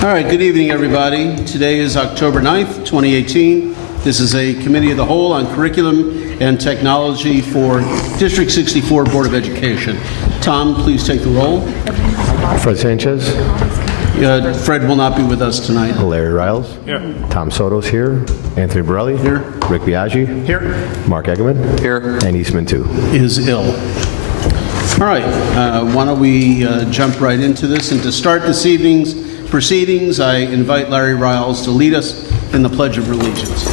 All right, good evening, everybody. Today is October 9th, 2018. This is a Committee of the Whole on Curriculum and Technology for District 64 Board of Education. Tom, please take the roll. Fred Sanchez. Fred will not be with us tonight. Larry Riles. Here. Tom Soto's here. Anthony Borelli. Here. Rick Biaggi. Here. Mark Eggerman. Here. And Eastman, too. Is ill. All right, why don't we jump right into this? And to start this evening's proceedings, I invite Larry Riles to lead us in the Pledge of Allegiance.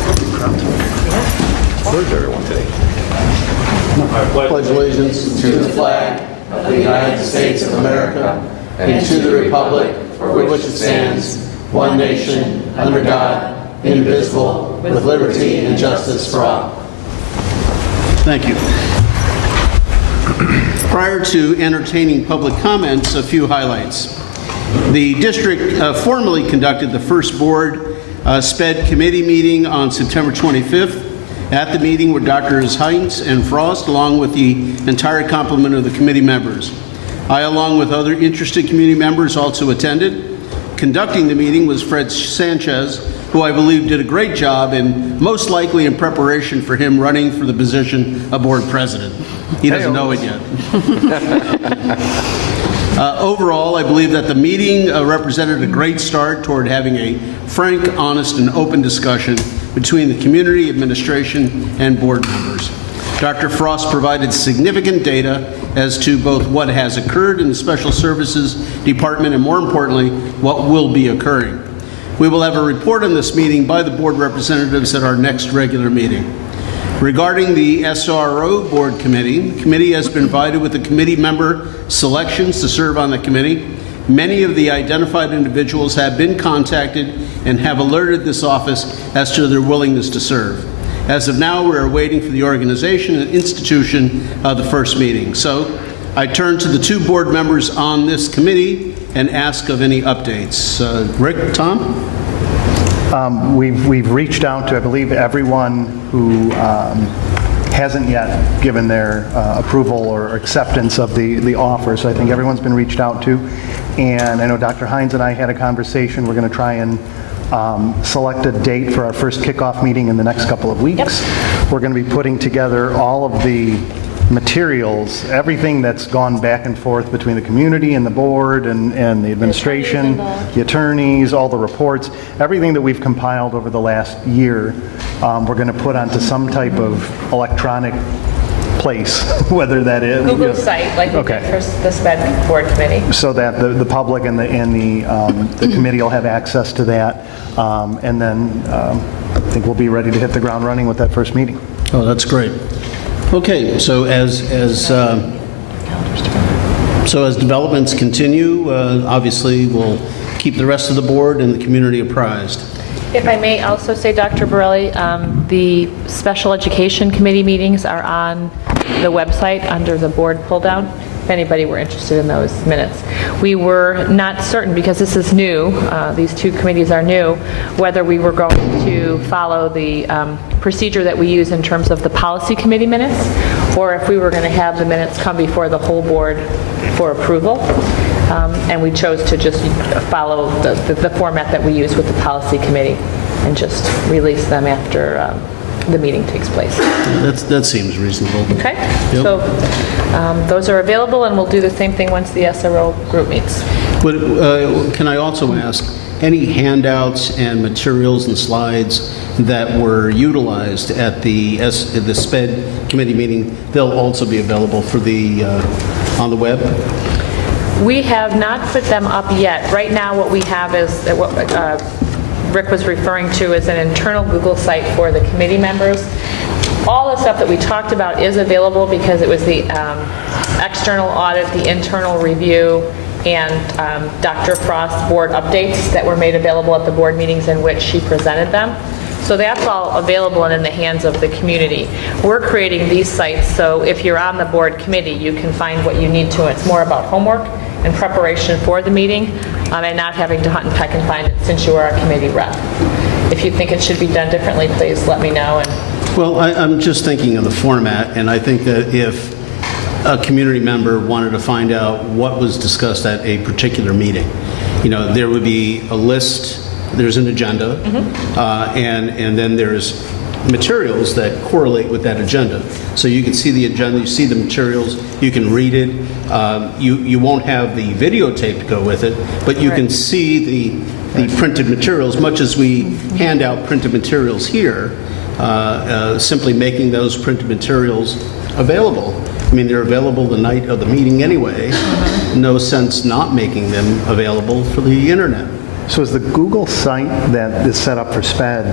Where's everyone today? Pledge allegiance to the flag of the United States of America and to the republic for which it stands, one nation, under God, indivisible, with liberty and justice for all. Thank you. Prior to entertaining public comments, a few highlights. The district formally conducted the first board SPED committee meeting on September 25th. At the meeting were Drs. Heinz and Frost, along with the entire complement of the committee members. I, along with other interested community members, also attended. Conducting the meeting was Fred Sanchez, who I believe did a great job and most likely in preparation for him running for the position of board president. He doesn't know it yet. Overall, I believe that the meeting represented a great start toward having a frank, honest, and open discussion between the community, administration, and board members. Dr. Frost provided significant data as to both what has occurred in the Special Services Department and, more importantly, what will be occurring. We will have a report on this meeting by the board representatives at our next regular meeting. Regarding the SRO Board Committee, the committee has been invited with the committee member selections to serve on the committee. Many of the identified individuals have been contacted and have alerted this office as to their willingness to serve. As of now, we are waiting for the organization and institution of the first meeting. So I turn to the two board members on this committee and ask of any updates. Rick, Tom? We've reached out to, I believe, everyone who hasn't yet given their approval or acceptance of the offer. So I think everyone's been reached out to. And I know Dr. Heinz and I had a conversation. We're going to try and select a date for our first kickoff meeting in the next couple of weeks. Yep. We're going to be putting together all of the materials, everything that's gone back and forth between the community and the board and the administration, the attorneys, all the reports, everything that we've compiled over the last year, we're going to put onto some type of electronic place, whether that is Google site, like we did for the SPED board committee, so that the public and the committee will have access to that, and then I think we'll be ready to hit the ground running with that first meeting. Oh, that's great. Okay, so as developments continue, obviously we'll keep the rest of the board and the community apprised. If I may also say, Dr. Borelli, the Special Education Committee meetings are on the website under the board pull-down, if anybody were interested in those minutes. We were not certain, because this is new, these two committees are new, whether we were going to follow the procedure that we use in terms of the policy committee minutes, or if we were going to have the minutes come before the whole board for approval. And we chose to just follow the format that we use with the policy committee and just release them after the meeting takes place. That seems reasonable. Okay? Yep. So those are available, and we'll do the same thing once the SRO group meets. But can I also ask, any handouts and materials and slides that were utilized at the SPED committee meeting, they'll also be available for the on the web? We have not put them up yet. Right now what we have is what Rick was referring to as an internal Google site for the committee members. All the stuff that we talked about is available because it was the external audit, the internal review, and Dr. Frost's board updates that were made available at the board meetings in which she presented them. So that's all available and in the hands of the community. We're creating these sites so if you're on the board committee, you can find what you need to. It's more about homework and preparation for the meeting and not having to hunt and peck and find it since you are a committee rep. If you think it should be done differently, please let me know. Well, I'm just thinking of the format, and I think that if a community member wanted to find out what was discussed at a particular meeting, there would be a list, there's an agenda, and then there's materials that correlate with that agenda. So you can see the agenda, you see the materials, you can read it. You won't have the videotape to go with it, but you can see the printed materials, much as we hand out printed materials here, simply making those printed materials available. I mean, they're available the night of the meeting anyway. No sense not making them available for the internet. So is the Google site that is set up for SPED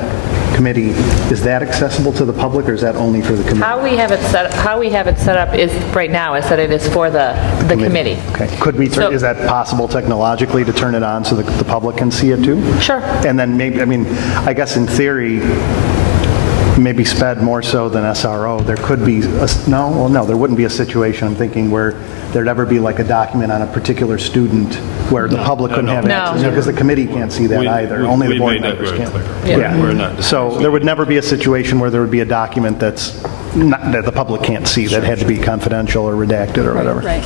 committee, is that accessible to the public, or is that only for the committee? How we have it set up is, right now, is that it is for the committee. Okay. Could we, So- is that possible technologically to turn it on so that the public can see it too? Sure. And then maybe, I guess in theory, maybe SPED more so than SRO, there could be, there wouldn't be a situation, I'm thinking, where there'd ever be like a document on a particular student where the public couldn't have No. access, because the committee can't see that either, only the board members can. Yeah. We're not. So there would never be a situation where there would be a document that the public can't see, that had to be confidential or redacted or whatever. Right.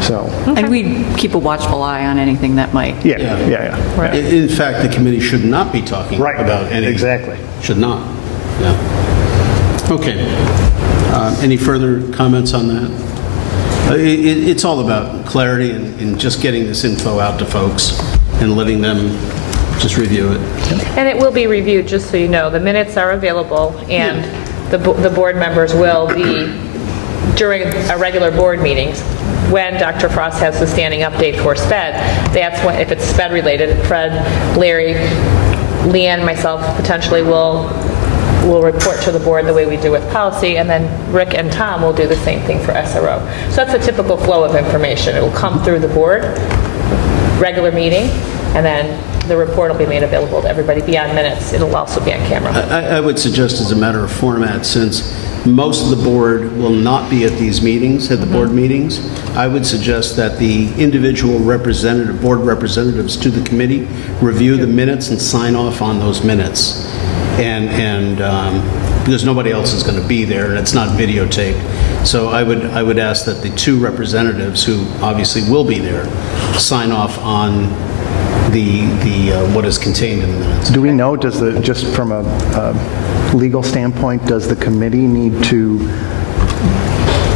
So, And we keep a watchful eye on anything that might. yeah. Right. In fact, the committee should not be talking Right. about any. Exactly. Should not. Yeah. Okay. Any further comments on that? It's all about clarity and just getting this info out to folks and letting them just review it. And it will be reviewed, just so you know. The minutes are available, and the board members will be, during our regular board meetings, when Dr. Frost has the standing update for SPED, that's when, if it's SPED related, Fred, Larry, Leanne, myself potentially will report to the board the way we do with policy, and then Rick and Tom will do the same thing for SRO. So that's a typical flow of information. It will come through the board, regular meeting, and then the report will be made available to everybody beyond minutes. It'll also be on camera. I would suggest, as a matter of format, since most of the board will not be at these meetings, at the board meetings, I would suggest that the individual board representatives to the committee review the minutes and sign off on those minutes. And because nobody else is going to be there, and it's not videotaped. So I would ask that the two representatives, who obviously will be there, sign off on the what is contained in the minutes. Do we know, just from a legal standpoint, does the committee need to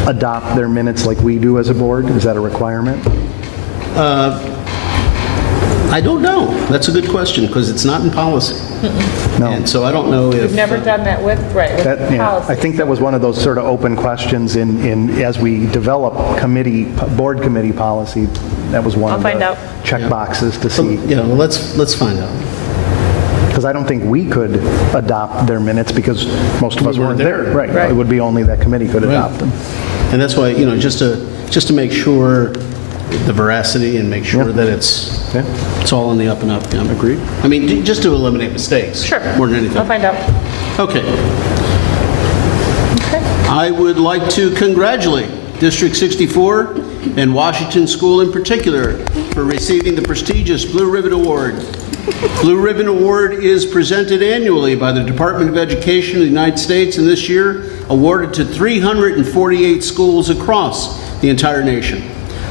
adopt their minutes like we do as a board? Is that a requirement? I don't know. That's a good question, because it's not in policy. No. And so I don't know if... We've never done that with policy. I think that was one of those sort of open questions as we develop board committee policy. That was one I'll of find the out. check boxes to see. Yeah, well, let's find out. Because I don't think we could adopt their minutes because most of us weren't there. Right. Right. It would be only that committee could adopt them. And that's why, just to make sure the veracity and make sure that it's all on the up and up. Yeah, agreed. I mean, just to eliminate mistakes. Sure. More than anything. I'll find out. Okay. I would like to congratulate District 64 and Washington School in particular for receiving the prestigious Blue Ribbon Award. Blue Ribbon Award is presented annually by the Department of Education of the United States, and this year awarded to 348 schools across the entire nation.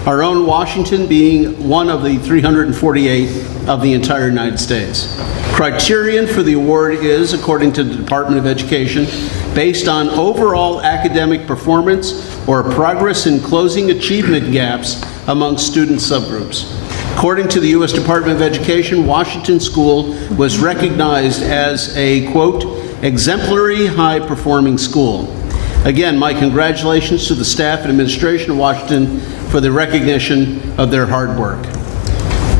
Our own Washington being one of the 348 of the entire United States. Criterion for the award is, according to the Department of Education, based on overall academic performance or progress in closing achievement gaps among student subgroups. According to the U.S. Department of Education, Washington School was recognized as a, quote, exemplary high-performing school. Again, my congratulations to the staff and administration of Washington for the recognition of their hard work.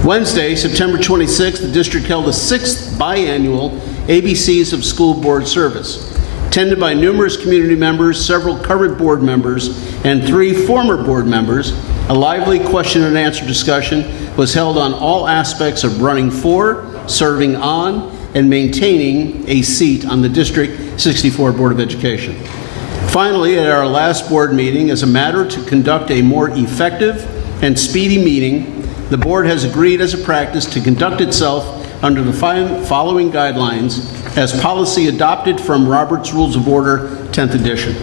Wednesday, September 26th, the district held the 6th biannual ABCs of School Board Service. Attended by numerous community members, several current board members, and 3 former board members, a lively question and answer discussion was held on all aspects of running for, serving on, and maintaining a seat on the District 64 Board of Education. Finally, at our last board meeting, as a matter to conduct a more effective and speedy meeting, the board has agreed as a practice to conduct itself under the following guidelines as policy adopted from Robert's Rules of Order, 10th edition.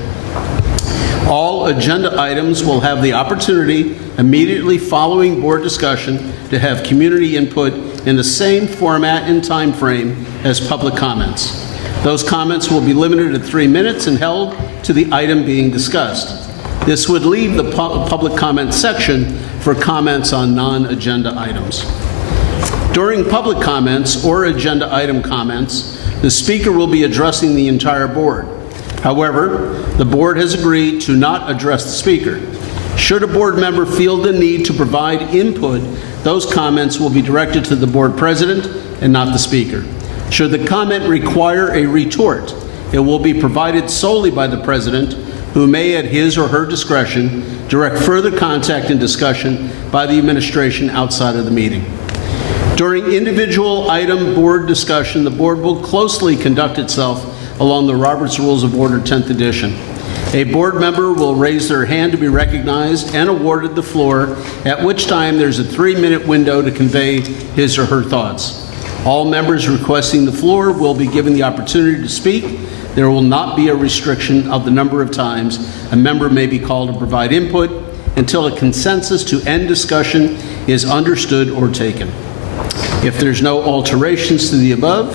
All agenda items will have the opportunity immediately following board discussion to have community input in the same format and time frame as public comments. Those comments will be limited to 3 minutes and held to the item being discussed. This would leave the public comment section for comments on non-agenda items. During public comments or agenda item comments, the speaker will be addressing the entire board. However, the board has agreed to not address the speaker. Should a board member feel the need to provide input, those comments will be directed to the board president and not the speaker. Should the comment require a retort, it will be provided solely by the president, who may, at his or her discretion, direct further contact and discussion by the administration outside of the meeting. During individual item board discussion, the board will closely conduct itself along the Robert's Rules of Order 10th edition. A board member will raise their hand to be recognized and awarded the floor, at which time there's a 3-minute window to convey his or her thoughts. All members requesting the floor will be given the opportunity to speak. There will not be a restriction of the number of times a member may be called to provide input until a consensus to end discussion is understood or taken. If there's no alterations to the above,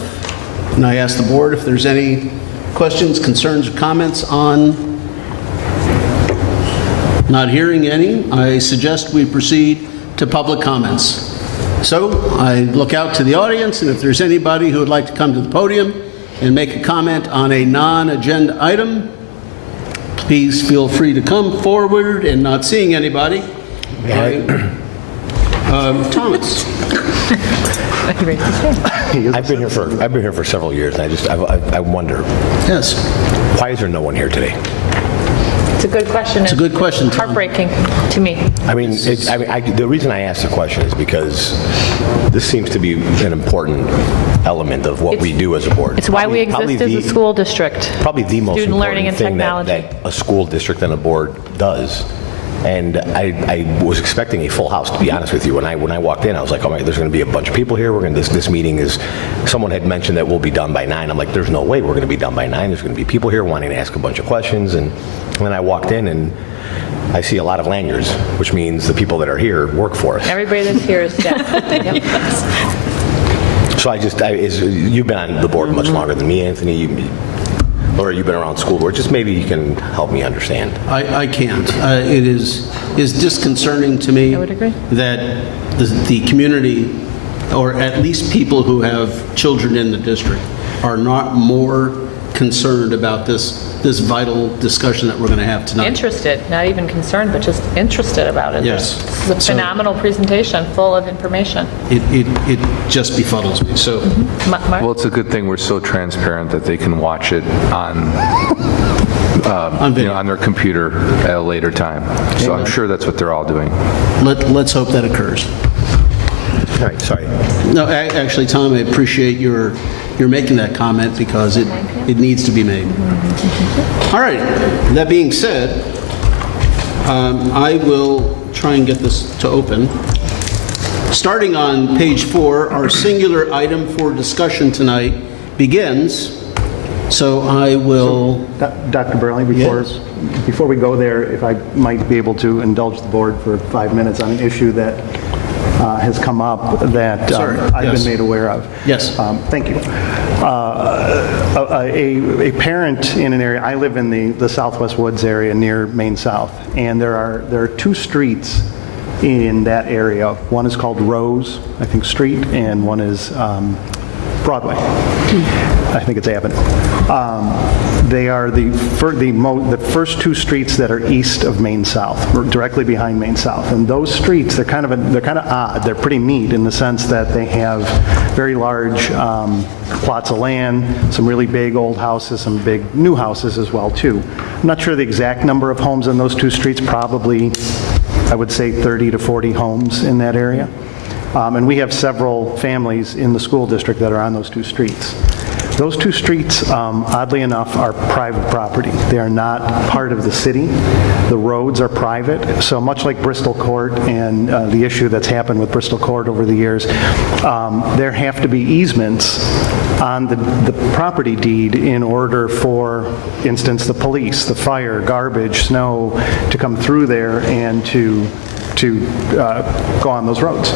and I ask the board if there's any questions, concerns, or comments on. Not hearing any, I suggest we proceed to public comments. So I look out to the audience, and if there's anybody who would like to come to the podium and make a comment on a non-agenda item, please feel free to come forward. And not seeing anybody, Thomas. I've been here for several years, and I wonder, Yes. why is there no one here today? It's a good question. It's a good question, Tom. Heartbreaking to me. I mean, the reason I ask the question is because this seems to be an important element of what we do as a board. It's why we exist as a school district. Probably the most Student learning important and thing technology. that a school district and a board does. And I was expecting a full house, to be honest with you. When I walked in, I was like, oh my, there's going to be a bunch of people here. This meeting is, someone had mentioned that we'll be done by 9. I'm like, there's no way we're going to be done by 9. There's going to be people here wanting to ask a bunch of questions. And then I walked in and I see a lot of lanyards, which means the people that are here work for us. Everybody that's here is deaf. Yep. So you've been on the board much longer than me, Anthony. Laura, you've been around school board. Just maybe you can help me understand. I can't. It is disconcerting to me I would agree. that the community, or at least people who have children in the district, are not more concerned about this vital discussion that we're going to have tonight. Interested, not even concerned, but just interested about it. Yes. This is a So- phenomenal presentation, full of information. It just befuddles me. So Mark? Well, it's a good thing we're so transparent that they can watch it on video. on their computer at a later time. So I'm sure that's what they're all doing. let's hope that occurs. All right, sorry. No, actually, Tom, I appreciate your making that comment because it needs to be made. All right. That being said, I will try and get this to open. Starting on page 4, our singular item for discussion tonight begins. So I will. Dr. Burley, before we go there, if I might be able to indulge the board for 5 minutes on an issue that has come up that Sorry, I've yes. been made aware of. Yes. Thank you. A parent in an area, I live in the Southwest Woods area near Maine South, and there are 2 streets in that area. One is called Rose, I think, Street, and one is Broadway. I think it's Avenue. They are the first 2 streets that are east of Maine South, or directly behind Maine South. And those streets, they're kind of odd. They're pretty neat in the sense that they have very large plots of land, some really big old houses, some big new houses as well too. I'm not sure the exact number of homes on those 2 streets. Probably, I would say 30 to 40 homes in that area. And we have several families in the school district that are on those 2 streets. Those two streets, oddly enough, are private property. They are not part of the city. The roads are private, so much like Bristol Court and the issue that's happened with Bristol Court over the years, there have to be easements on the property deed in order for instance, the police, the fire, garbage, snow, to come through there and to go on those roads.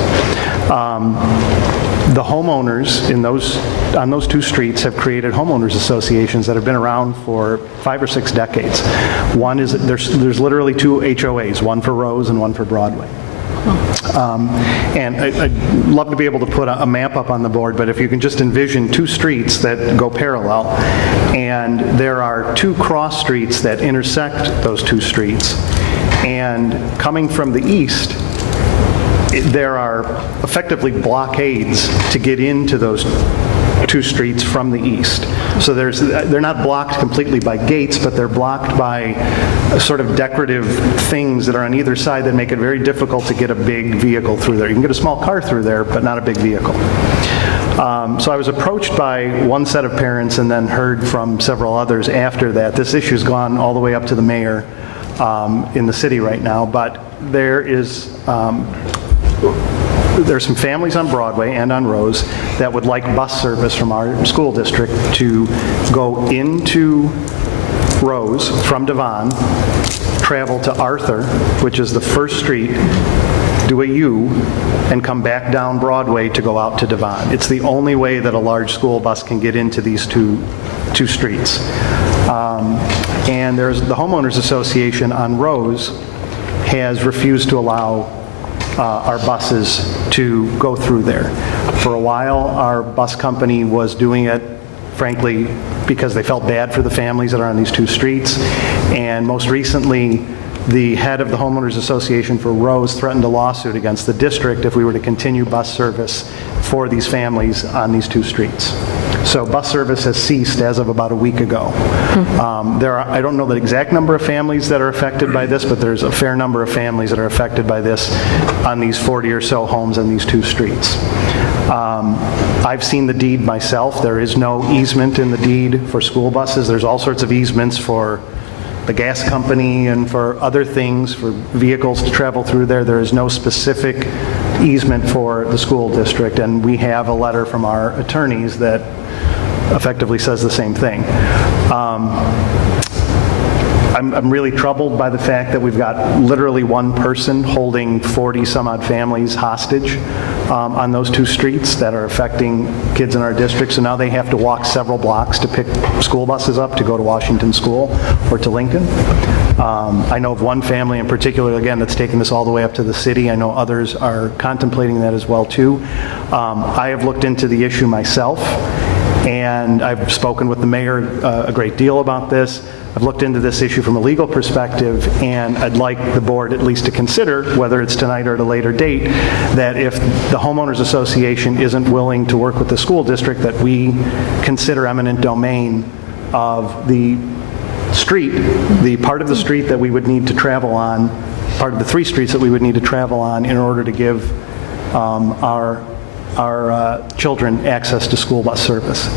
The homeowners on those two streets have created homeowners associations that have been around for 5 or 6 decades. One is, there's literally 2 HOAs, one for Rose and one for Broadway. And I'd love to be able to put a map up on the board, but if you can just envision 2 streets that go parallel, and there are 2 cross streets that intersect those 2 streets, and coming from the east, there are effectively blockades to get into those 2 streets from the east. So they're not blocked completely by gates, but they're blocked by sort of decorative things that are on either side that make it very difficult to get a big vehicle through there. You can get a small car through there, but not a big vehicle. So I was approached by one set of parents and then heard from several others after that. This issue's gone all the way up to the mayor in the city right now, but there's some families on Broadway and on Rose that would like bus service from our school district to go into Rose from Devon, travel to Arthur, which is the first street, do a U, and come back down Broadway to go out to Devon. It's the only way that a large school bus can get into these two streets. And there's the homeowners association on Rose has refused to allow our buses to go through there. For a while, our bus company was doing it, frankly, because they felt bad for the families that are on these 2 streets. And most recently, the head of the homeowners association for Rose threatened a lawsuit against the district if we were to continue bus service for these families on these 2 streets. So bus service has ceased as of about a week ago. I don't know the exact number of families that are affected by this, but there's a fair number of families that are affected by this on these 40 or so homes on these 2 streets. I've seen the deed myself. There is no easement in the deed for school buses. There's all sorts of easements for the gas company and for other things, for vehicles to travel through there. There is no specific easement for the school district, and we have a letter from our attorneys that effectively says the same thing. I'm really troubled by the fact that we've got literally one person holding 40 some odd families hostage on those 2 streets that are affecting kids in our district. So now they have to walk several blocks to pick school buses up to go to Washington School or to Lincoln. I know of one family in particular, again, that's taken this all the way up to the city. I know others are contemplating that as well too. I have looked into the issue myself, and I've spoken with the mayor a great deal about this. I've looked into this issue from a legal perspective, and I'd like the board at least to consider, whether it's tonight or at a later date, that if the homeowners association isn't willing to work with the school district, that we consider eminent domain of the street, the part of the street that we would need to travel on, part of the 3 streets that we would need to travel on in order to give our children access to school bus service.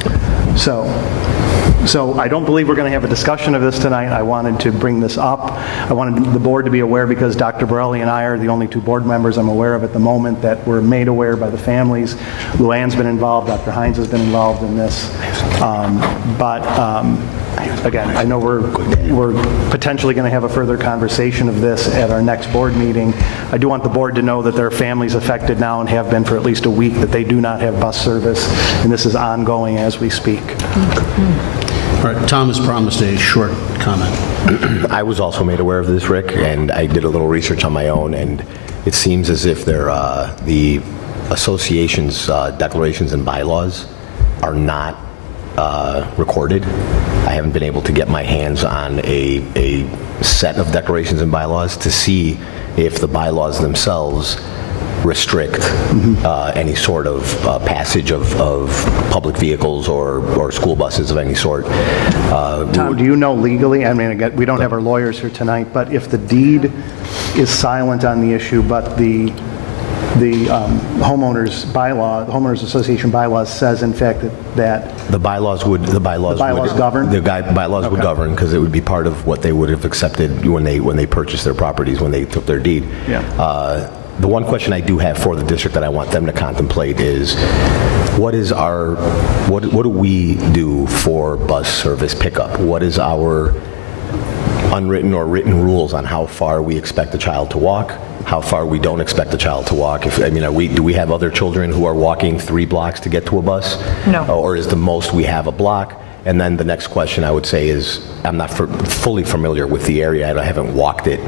So I don't believe we're going to have a discussion of this tonight. I wanted to bring this up. I wanted the board to be aware because Dr. Borelli and I are the only 2 board members I'm aware of at the moment that were made aware by the families. Luann's been involved. Dr. Hines has been involved in this. Again, I know we're potentially going to have a further conversation of this at our next board meeting. I do want the board to know that there are families affected now and have been for at least a week that they do not have bus service, and this is ongoing as we speak. All right, Thomas promised a short comment. I was also made aware of this, Rick, and I did a little research on my own, and it seems as if the association's declarations and bylaws are not recorded. I haven't been able to get my hands on a set of declarations and bylaws to see if the bylaws themselves restrict any sort of passage of public vehicles or school buses of any sort. Tom, do you know legally, I mean, again, we don't have our lawyers here tonight, but if the deed is silent on the issue, but the the homeowners bylaw, the homeowners association bylaws says in fact that The bylaws would bylaws govern? The bylaws would Okay. govern, because it would be part of what they would have accepted when they purchased their properties, when they took their deed. Yeah. The one question I do have for the district that I want them to contemplate is, what do we do for bus service pickup? What is our unwritten or written rules on how far we expect a child to walk, how far we don't expect a child to walk? Do we have other children who are walking 3 blocks to get to a bus? No. Or is the most we have a block? And then the next question I would say is, I'm not fully familiar with the area, I haven't walked it.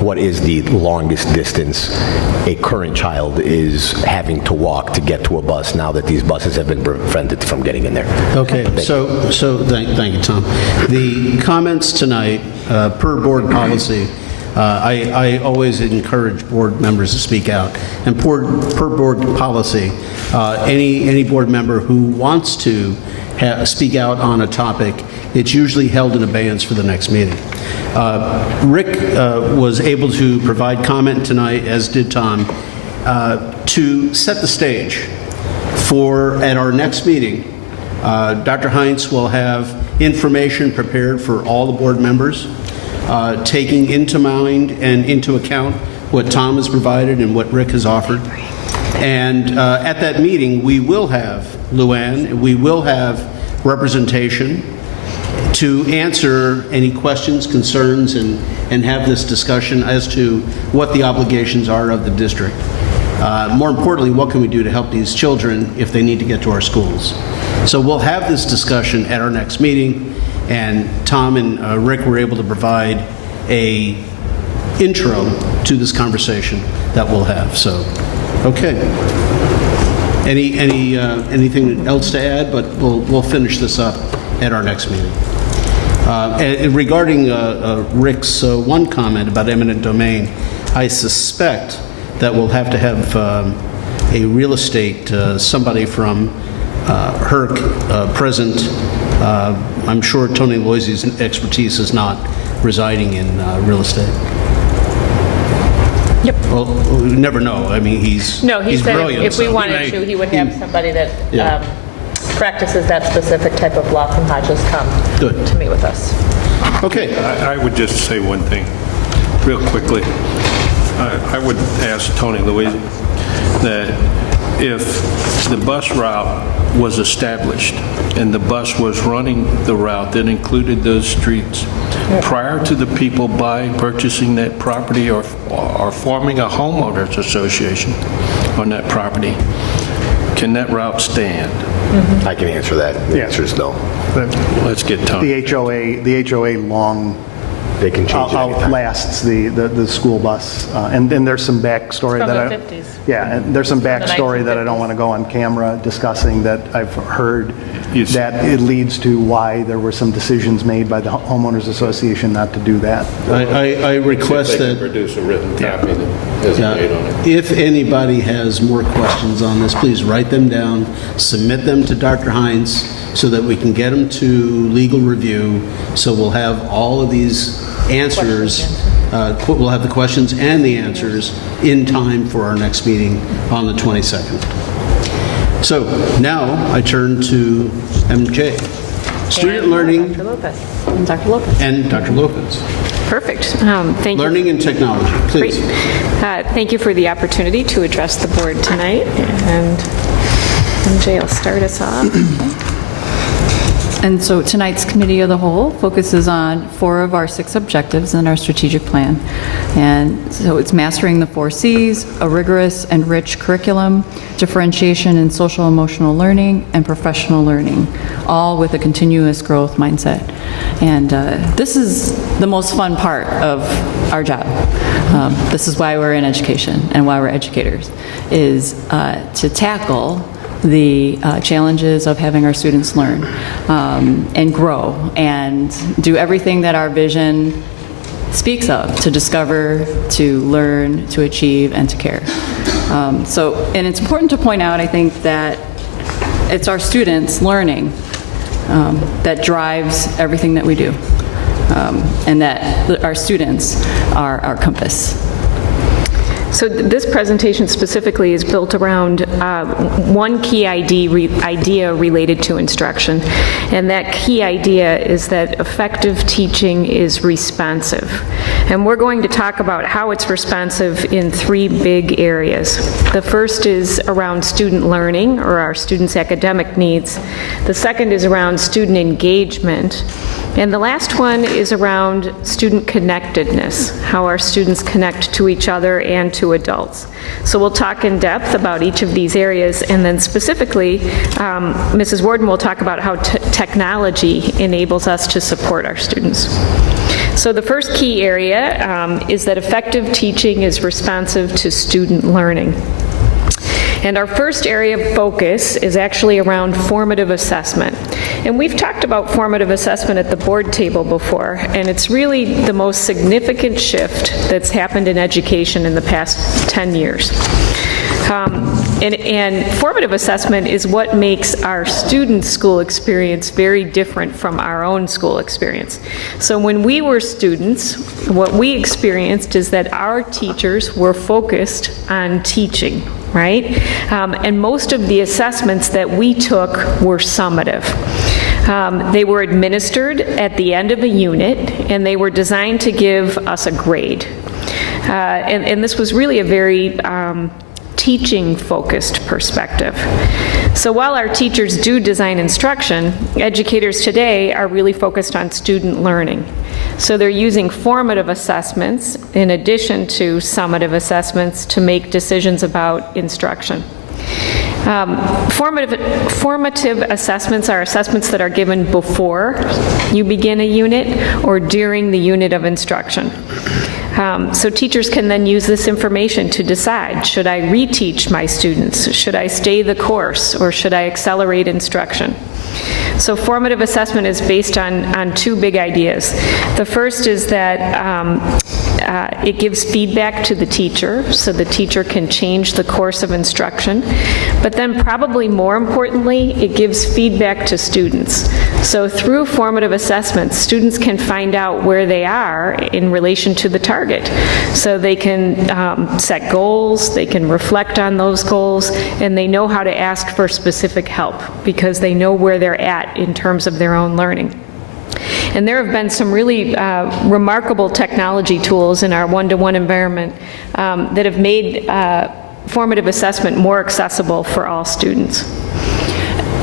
What is the longest distance a current child is having to walk to get to a bus now that these buses have been prevented from getting in there? Okay, thank you, Tom. The comments tonight, per board policy, I always encourage board members to speak out. And per board policy, any board member who wants to speak out on a topic, it's usually held in abeyance for the next meeting. Rick was able to provide comment tonight, as did Tom, to set the stage for, at our next meeting, Dr. Heinz will have information prepared for all the board members, taking into mind and into account what Tom has provided and what Rick has offered. And at that meeting, we will have Luann, we will have representation to answer any questions, concerns, and have this discussion as to what the obligations are of the district. More importantly, what can we do to help these children if they need to get to our schools? So we'll have this discussion at our next meeting, and Tom and Rick were able to provide a intro to this conversation that we'll have. So, okay. Anything else to add? But we'll finish this up at our next meeting. And regarding Rick's one comment about eminent domain, I suspect that we'll have to have a real estate, somebody from HERC present. I'm sure Tony Loise's expertise is not residing in real estate. Yep. Well, we never know. I mean, he's No, he said brilliant, if we so wanted to, he would have somebody that Yeah. practices that specific type of law from Hodges come Good. to meet with us. Okay. I would just say one thing, real quickly. I would ask Tony Louise that if the bus route was established and the bus was running the route that included those streets, prior to the people buying, purchasing that property or forming a homeowners association on that property, can that route stand? I can answer that. The Yeah. answer is no. Let's get Tony. The HOA long They can change it anytime. outlasts the school bus. And then there's some backstory From that the I... 50s. Yeah, and there's some backstory that I 1950s. don't want to go on camera discussing that I've heard Yes. that it leads to why there were some decisions made by the homeowners association not to do that. I request that produce a written copy that is made on it. if anybody has more questions on this, please write them down, submit them to Dr. Heinz so that we can get them to legal review. So we'll have all of these answers, we'll have the questions and the answers in time for our next meeting on the 22nd. So now I turn to MJ, student And learning Dr. Lopez. And Dr. Lopez. and Dr. Lopez. Perfect. Thank you. Learning and technology, Great. please. Thank you for the opportunity to address the board tonight. And MJ will start us off. And so tonight's Committee of the Whole focuses on 4 of our 6 objectives in our strategic plan. And so it's mastering the 4 C's, a rigorous and rich curriculum, differentiation in social emotional learning, and professional learning, all with a continuous growth mindset. And this is the most fun part of our job. This is why we're in education and why we're educators, is to tackle the challenges of having our students learn and grow and do everything that our vision speaks of, to discover, to learn, to achieve, and to care. And it's important to point out, I think, that it's our students learning that drives everything that we do, and that our students are our compass. So this presentation specifically is built around one key idea related to instruction, and that key idea is that effective teaching is responsive. And we're going to talk about how it's responsive in 3 big areas. The first is around student learning, or our students' academic needs. The second is around student engagement. And the last one is around student connectedness, how our students connect to each other and to adults. So we'll talk in depth about each of these areas, and then specifically, Mrs. Warden will talk about how technology enables us to support our students. So the first key area is that effective teaching is responsive to student learning. And our first area of focus is actually around formative assessment. And we've talked about formative assessment at the board table before, and it's really the most significant shift that's happened in education in the past 10 years. And formative assessment is what makes our student school experience very different from our own school experience. So when we were students, what we experienced is that our teachers were focused on teaching, right? And most of the assessments that we took were summative. They were administered at the end of a unit, and they were designed to give us a grade. And this was really a very teaching-focused perspective. So while our teachers do design instruction, educators today are really focused on student learning. So they're using formative assessments in addition to summative assessments to make decisions about instruction. Formative assessments are assessments that are given before you begin a unit or during the unit of instruction. So teachers can then use this information to decide, should I reteach my students? Should I stay the course, or should I accelerate instruction? So formative assessment is based on 2 big ideas. The first is that it gives feedback to the teacher, so the teacher can change the course of instruction. But then probably more importantly, it gives feedback to students. So through formative assessment, students can find out where they are in relation to the target. So they can set goals, they can reflect on those goals, and they know how to ask for specific help because they know where they're at in terms of their own learning. And there have been some really remarkable technology tools in our one-to-one environment that have made formative assessment more accessible for all students.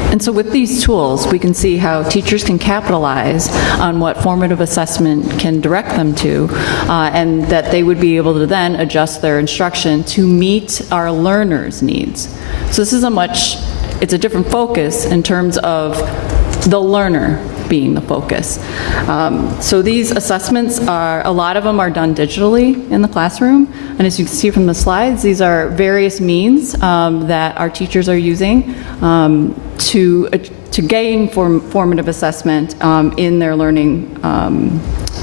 And so with these tools, we can see how teachers can capitalize on what formative assessment can direct them to, and that they would be able to then adjust their instruction to meet our learners' needs. So this is it's a different focus in terms of the learner being the focus. So these assessments a lot of them are done digitally in the classroom, and as you can see from the slides, these are various means that our teachers are using to gain formative assessment in their learning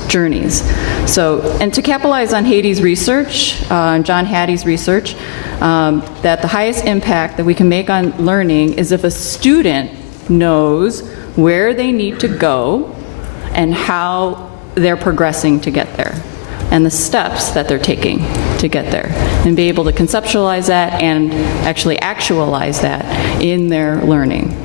journeys. So, and to capitalize on Hattie's research, John Hattie's research, that the highest impact that we can make on learning is if a student knows where they need to go and how they're progressing to get there, and the steps that they're taking to get there, and be able to conceptualize that and actually actualize that in their learning.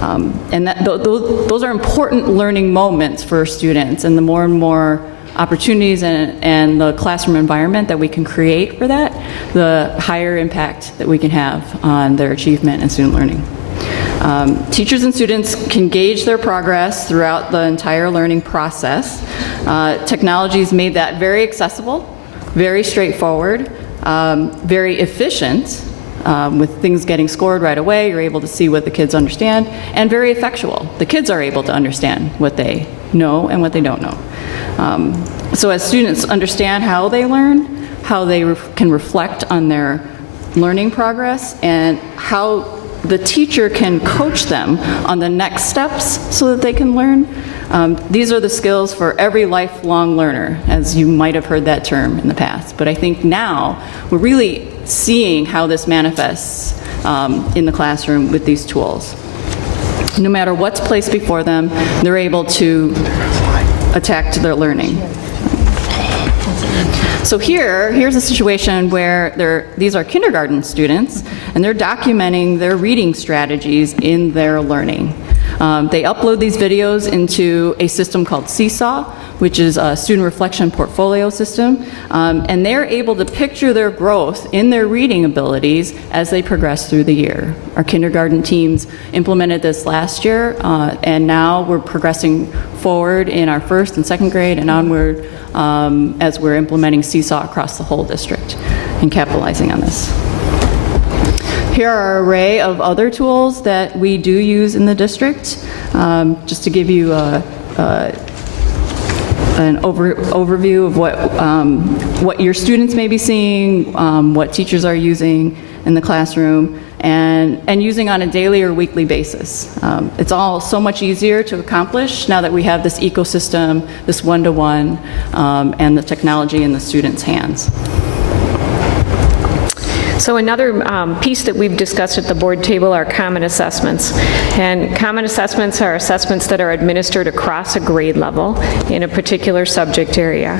And those are important learning moments for students, and the more and more opportunities and the classroom environment that we can create for that, the higher impact that we can have on their achievement and student learning. Teachers and students can gauge their progress throughout the entire learning process. Technology has made that very accessible, very straightforward, very efficient, with things getting scored right away. You're able to see what the kids understand, and very effectual. The kids are able to understand what they know and what they don't know. So as students understand how they learn, how they can reflect on their learning progress, and how the teacher can coach them on the next steps so that they can learn. These are the skills for every lifelong learner, as you might have heard that term in the past. But I think now we're really seeing how this manifests in the classroom with these tools. No matter what's placed before them, they're able to attack to their learning. So here's a situation where these are kindergarten students, and they're documenting their reading strategies in their learning. They upload these videos into a system called Seesaw, which is a student reflection portfolio system, and they're able to picture their growth in their reading abilities as they progress through the year. Our kindergarten teams implemented this last year, and now we're progressing forward in our first and second grade and onward as we're implementing Seesaw across the whole district and capitalizing on this. Here are an array of other tools that we do use in the district. Just to give you an overview of what your students may be seeing, what teachers are using in the classroom, and using on a daily or weekly basis. It's all so much easier to accomplish now that we have this ecosystem, this one-to-one, and the technology in the students' hands. So another piece that we've discussed at the board table are common assessments. And common assessments are assessments that are administered across a grade level in a particular subject area.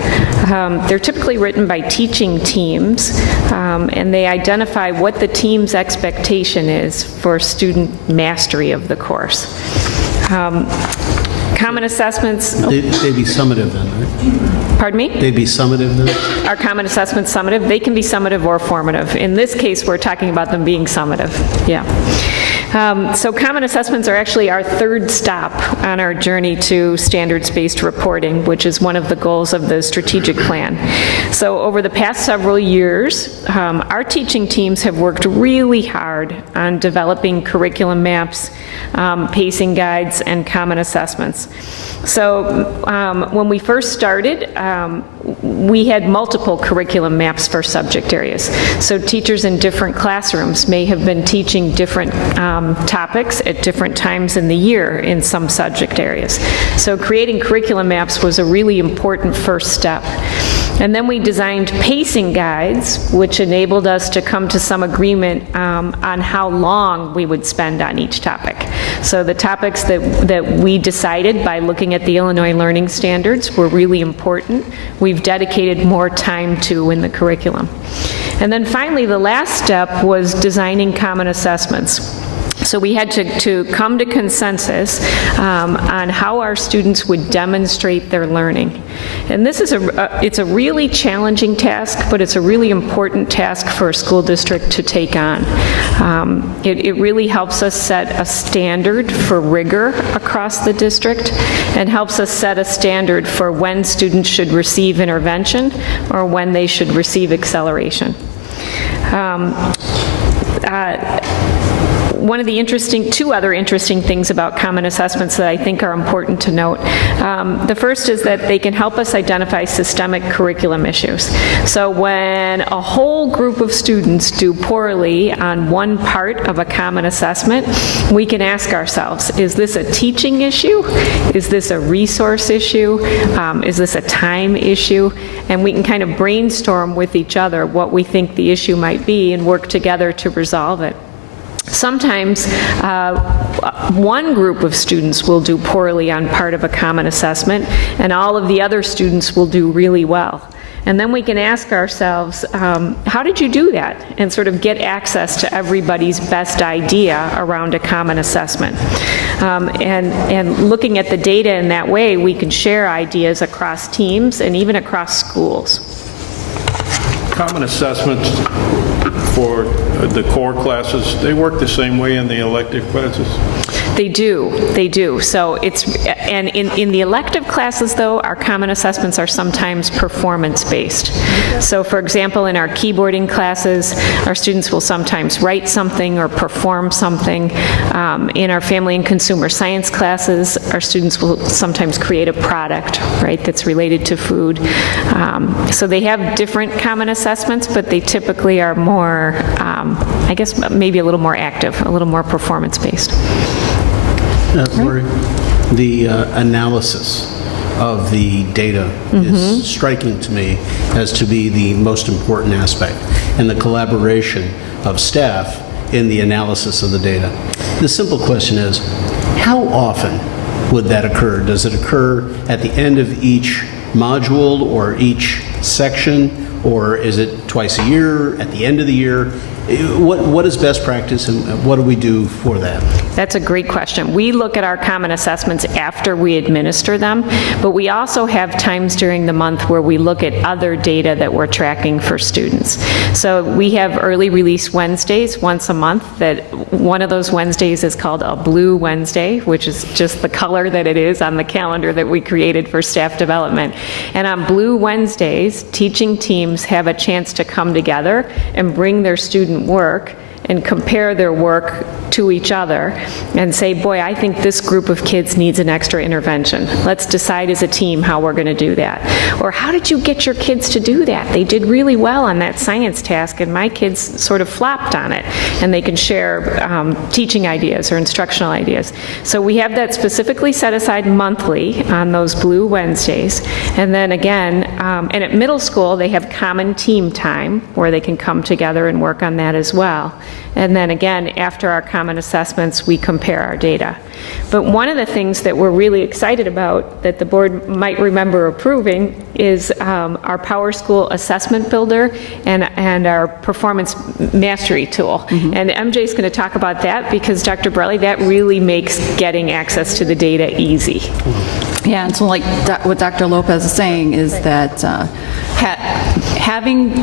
They're typically written by teaching teams, and they identify what the team's expectation is for student mastery of the course. Common assessments... They'd be summative then, right? Pardon me? They'd be summative then? Are common assessments summative? They can be summative or formative. In this case, we're talking about them being summative. Yeah. So common assessments are actually our third stop on our journey to standards-based reporting, which is one of the goals of the strategic plan. So over the past several years, our teaching teams have worked really hard on developing curriculum maps, pacing guides, and common assessments. So when we first started, we had multiple curriculum maps for subject areas. So teachers in different classrooms may have been teaching different topics at different times in the year in some subject areas. So creating curriculum maps was a really important first step. And then we designed pacing guides, which enabled us to come to some agreement on how long we would spend on each topic. So the topics that we decided by looking at the Illinois Learning Standards were really important. We've dedicated more time to in the curriculum. And then finally, the last step was designing common assessments. So we had to come to consensus on how our students would demonstrate their learning. And this is it's a really challenging task, but it's a really important task for a school district to take on. It really helps us set a standard for rigor across the district and helps us set a standard for when students should receive intervention or when they should receive acceleration. One of the two other interesting things about common assessments that I think are important to note. The first is that they can help us identify systemic curriculum issues. So when a whole group of students do poorly on one part of a common assessment, we can ask ourselves, is this a teaching issue? Is this a resource issue? Is this a time issue? And we can kind of brainstorm with each other what we think the issue might be and work together to resolve it. Sometimes one group of students will do poorly on part of a common assessment, and all of the other students will do really well. And then we can ask ourselves, how did you do that? And sort of get access to everybody's best idea around a common assessment. And looking at the data in that way, we can share ideas across teams and even across schools. Common assessments for the core classes, they work the same way in the elective classes? They do. So and in the elective classes, though, our common assessments are sometimes performance-based. So, for example, in our keyboarding classes, our students will sometimes write something or perform something. In our family and consumer science classes, our students will sometimes create a product, right, that's related to food. So they have different common assessments, but they typically are more, I guess, maybe a little more active, a little more performance-based. Lori, the analysis of the data is striking to me as to be the most important aspect, and the collaboration of staff in the analysis of the data. The simple question is, how often would that occur? Does it occur at the end of each module or each section, or is it twice a year, at the end of the year? What is best practice, and what do we do for that? That's a great question. We look at our common assessments after we administer them, but we also have times during the month where we look at other data that we're tracking for students. So we have early release Wednesdays once a month. That one of those Wednesdays is called a Blue Wednesday, which is just the color that it is on the calendar that we created for staff development. And on Blue Wednesdays, teaching teams have a chance to come together and bring their student work and compare their work to each other and say, boy, I think this group of kids needs an extra intervention. Let's decide as a team how we're going to do that. Or how did you get your kids to do that? They did really well on that science task, and my kids sort of flopped on it. And they can share teaching ideas or instructional ideas. So we have that specifically set aside monthly on those Blue Wednesdays. And then again, and at middle school, they have common team time where they can come together and work on that as well. And then again, after our common assessments, we compare our data. But one of the things that we're really excited about that the board might remember approving is our Power School Assessment Builder and our Performance Mastery Tool. And MJ's going to talk about that because, Dr. Borelli, that really makes getting access to the data easy. Yeah, and so like what Dr. Lopez is saying is that having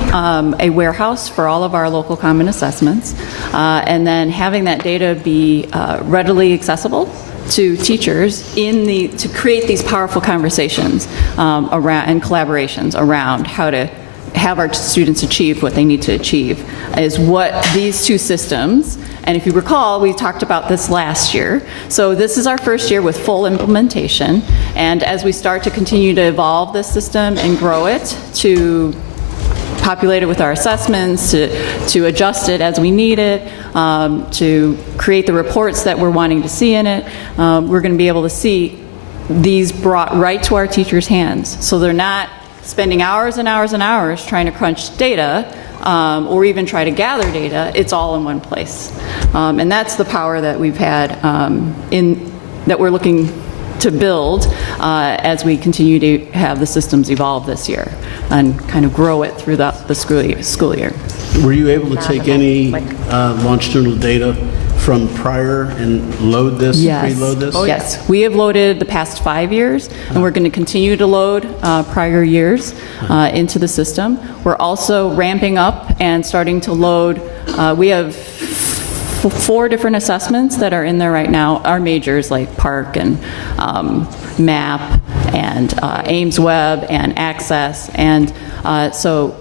a warehouse for all of our local common assessments, and then having that data be readily accessible to teachers to create these powerful conversations around and collaborations around how to have our students achieve what they need to achieve is what these two systems, and if you recall, we talked about this last year. So this is our first year with full implementation, and as we start to continue to evolve this system and grow it to populate it with our assessments, to adjust it as we need it, to create the reports that we're wanting to see in it, we're going to be able to see these brought right to our teachers' hands. So they're not spending hours and hours and hours trying to crunch data or even try to gather data. It's all in one place. And that's the power that we've had that we're looking to build as we continue to have the systems evolve this year and kind of grow it throughout the school year. Were you able to take any longitudinal data from prior and load this, preload this? Yes, we have loaded the past 5 years, and we're going to continue to load prior years into the system. We're also ramping up and starting to load. We have 4 different assessments that are in there right now, our majors like PARC and MAP and Ames Web and Access. And so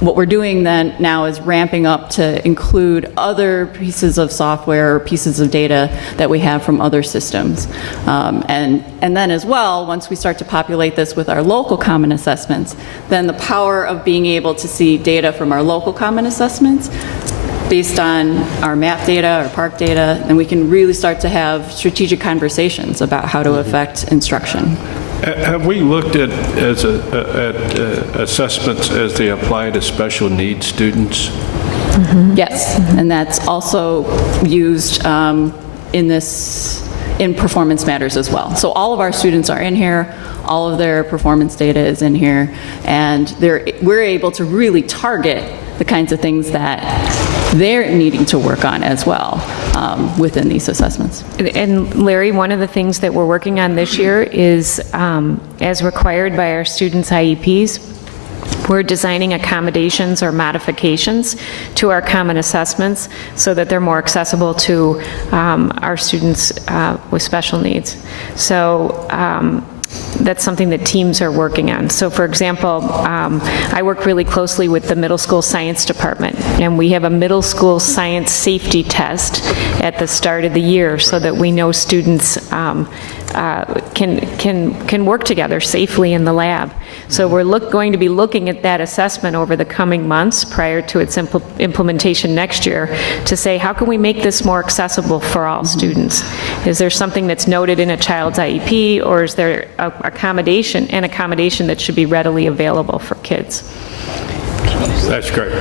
what we're doing then now is ramping up to include other pieces of software or pieces of data that we have from other systems. And then as well, once we start to populate this with our local common assessments, then the power of being able to see data from our local common assessments based on our MAP data, our PARC data, then we can really start to have strategic conversations about how to affect instruction. Have we looked at assessments as they apply to special needs students? Yes, and that's also used in Performance Matters as well. So all of our students are in here, all of their performance data is in here, and we're able to really target the kinds of things that they're needing to work on as well within these assessments. And Larry, one of the things that we're working on this year is, as required by our students' IEPs, we're designing accommodations or modifications to our common assessments so that they're more accessible to our students with special needs. So that's something that teams are working on. So for example, I work really closely with the middle school science department, and we have a middle school science safety test at the start of the year so that we know students can work together safely in the lab. So we're going to be looking at that assessment over the coming months prior to its implementation next year to say, how can we make this more accessible for all students? Is there something that's noted in a child's IEP, or is there an accommodation that should be readily available for kids? That's great.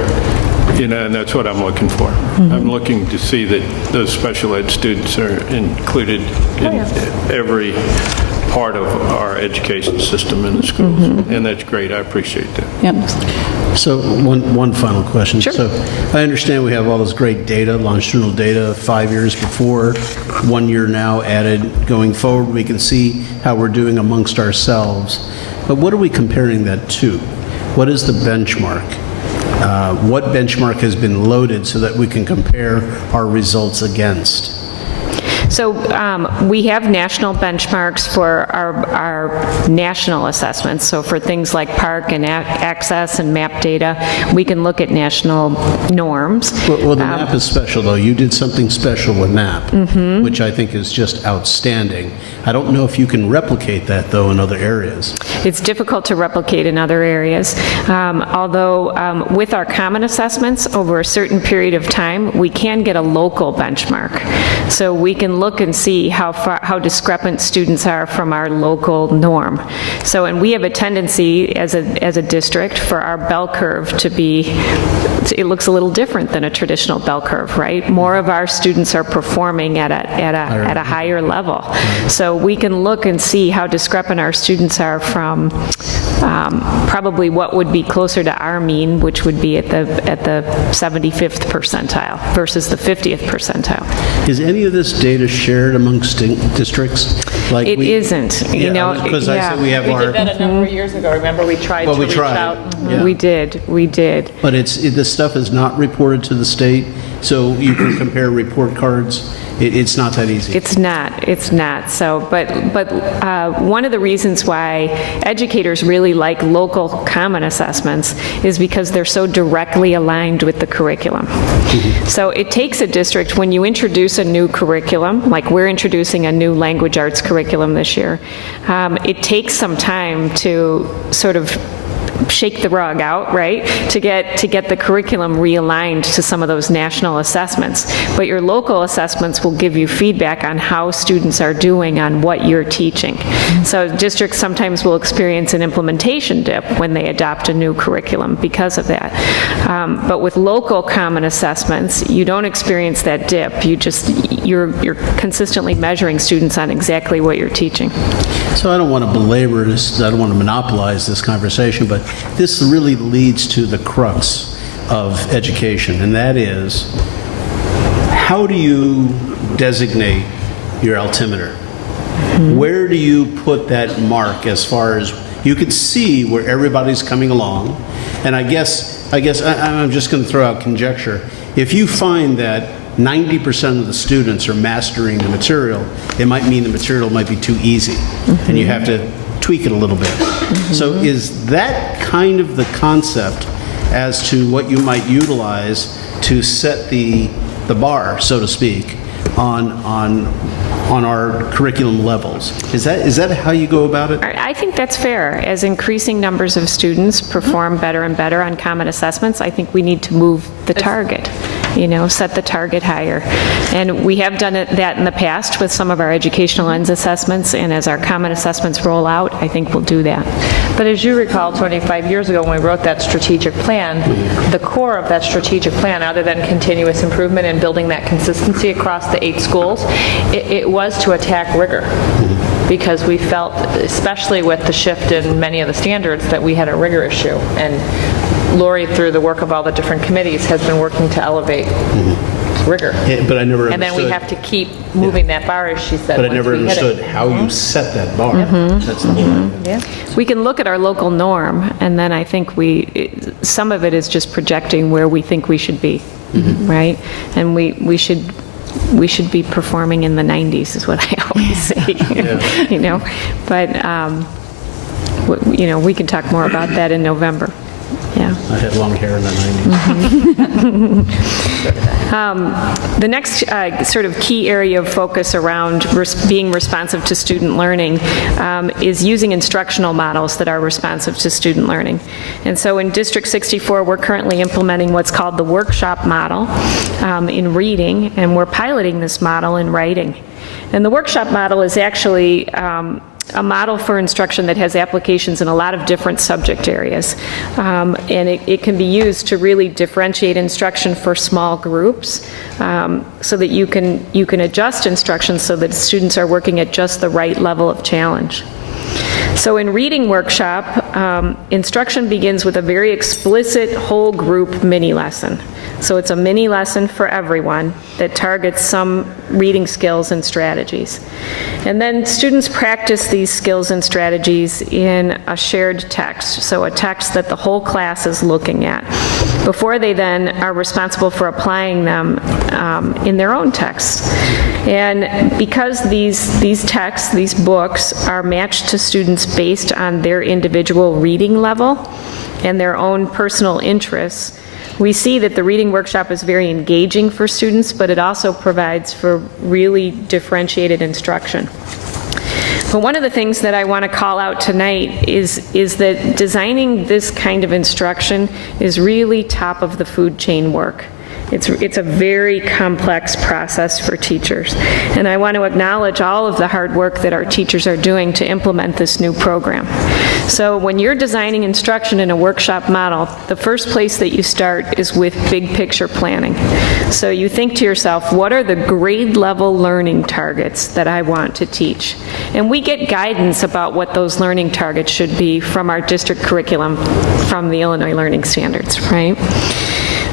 You know, and that's what I'm looking for. I'm looking to see that those special ed students are included in every part of our education system in the schools. And that's great. I appreciate that. Yep. So one final question. Sure. So I understand we have all this great data, longitudinal data, 5 years before, 1 year now added. Going forward, we can see how we're doing amongst ourselves. But what are we comparing that to? What is the benchmark? What benchmark has been loaded so that we can compare our results against? So we have national benchmarks for our national assessments. So for things like park and access and map data, we can look at national norms. Well, the map is special, though. You did something special with MAP, which I think is just outstanding. I don't know if you can replicate that, though, in other areas. It's difficult to replicate in other areas, although with our common assessments, over a certain period of time, we can get a local benchmark. So we can look and see how discrepant students are from our local norm. So, and we have a tendency as a district for our bell curve to be, it looks a little different than a traditional bell curve, right? More of our students are performing at a higher level. So we can look and see how discrepant our students are from probably what would be closer to our mean, which would be at the 75th percentile versus the 50th percentile. Is any of this data shared amongst districts? Like It isn't, you know. Because I said we have We our... did that a number of years ago. Remember, we tried Well, to we reach tried. out. Yeah. We did. But this stuff is not reported to the state, so you can compare report cards. It's not that easy. It's not. So, but one of the reasons why educators really like local common assessments is because they're so directly aligned with the curriculum. So it takes a district, when you introduce a new curriculum, like we're introducing a new language arts curriculum this year, it takes some time to sort of shake the rug out, right, to get the curriculum realigned to some of those national assessments. But your local assessments will give you feedback on how students are doing on what you're teaching. So districts sometimes will experience an implementation dip when they adopt a new curriculum because of that. But with local common assessments, you don't experience that dip. You're consistently measuring students on exactly what you're teaching. So I don't want to belabor this, I don't want to monopolize this conversation, but this really leads to the crux of education, and that is, how do you designate your altimeter? Where do you put that mark as far as you could see where everybody's coming along? And I guess I'm just going to throw out conjecture. If you find that 90% of the students are mastering the material, it might mean the material might be too easy, and you have to tweak it a little bit. So is that kind of the concept as to what you might utilize to set the bar, so to speak, on our curriculum levels? Is that how you go about it? I think that's fair. As increasing numbers of students perform better and better on common assessments, I think we need to move the target, set the target higher. And we have done that in the past with some of our educational ends assessments, and as our common assessments roll out, I think we'll do that. But as you recall, 25 years ago when we wrote that strategic plan, the core of that strategic plan, other than continuous improvement and building that consistency across the 8 schools, it was to attack rigor. Because we felt, especially with the shift in many of the standards, that we had a rigor issue. And Lori, through the work of all the different committees, has been working to elevate rigor. Yeah, but I never understood. And then we have to keep moving that bar, as she said. But I once never we hit it. understood how you set that bar. That's the whole idea. Yeah. We can look at our local norm, and then I think some of it is just projecting where we think we should be, right? And we should be performing in the 90s is what I always say, But, we can talk more about that in November. Yeah. I had long hair in the 90s. The next sort of key area of focus around being responsive to student learning is using instructional models that are responsive to student learning. And so in District 64, we're currently implementing what's called the workshop model in reading, and we're piloting this model in writing. And the workshop model is actually a model for instruction that has applications in a lot of different subject areas. And it can be used to really differentiate instruction for small groups so that you can adjust instruction so that students are working at just the right level of challenge. So in reading workshop, instruction begins with a very explicit whole group mini lesson. So it's a mini lesson for everyone that targets some reading skills and strategies. And then students practice these skills and strategies in a shared text, so a text that the whole class is looking at, before they then are responsible for applying them in their own texts. And because these texts, these books, are matched to students based on their individual reading level and their own personal interests, we see that the reading workshop is very engaging for students, but it also provides for really differentiated instruction. But one of the things that I want to call out tonight is that designing this kind of instruction is really top of the food chain work. It's a very complex process for teachers. And I want to acknowledge all of the hard work that our teachers are doing to implement this new program. So when you're designing instruction in a workshop model, the first place that you start is with big picture planning. So you think to yourself, what are the grade level learning targets that I want to teach? And we get guidance about what those learning targets should be from our district curriculum, from the Illinois Learning Standards, right?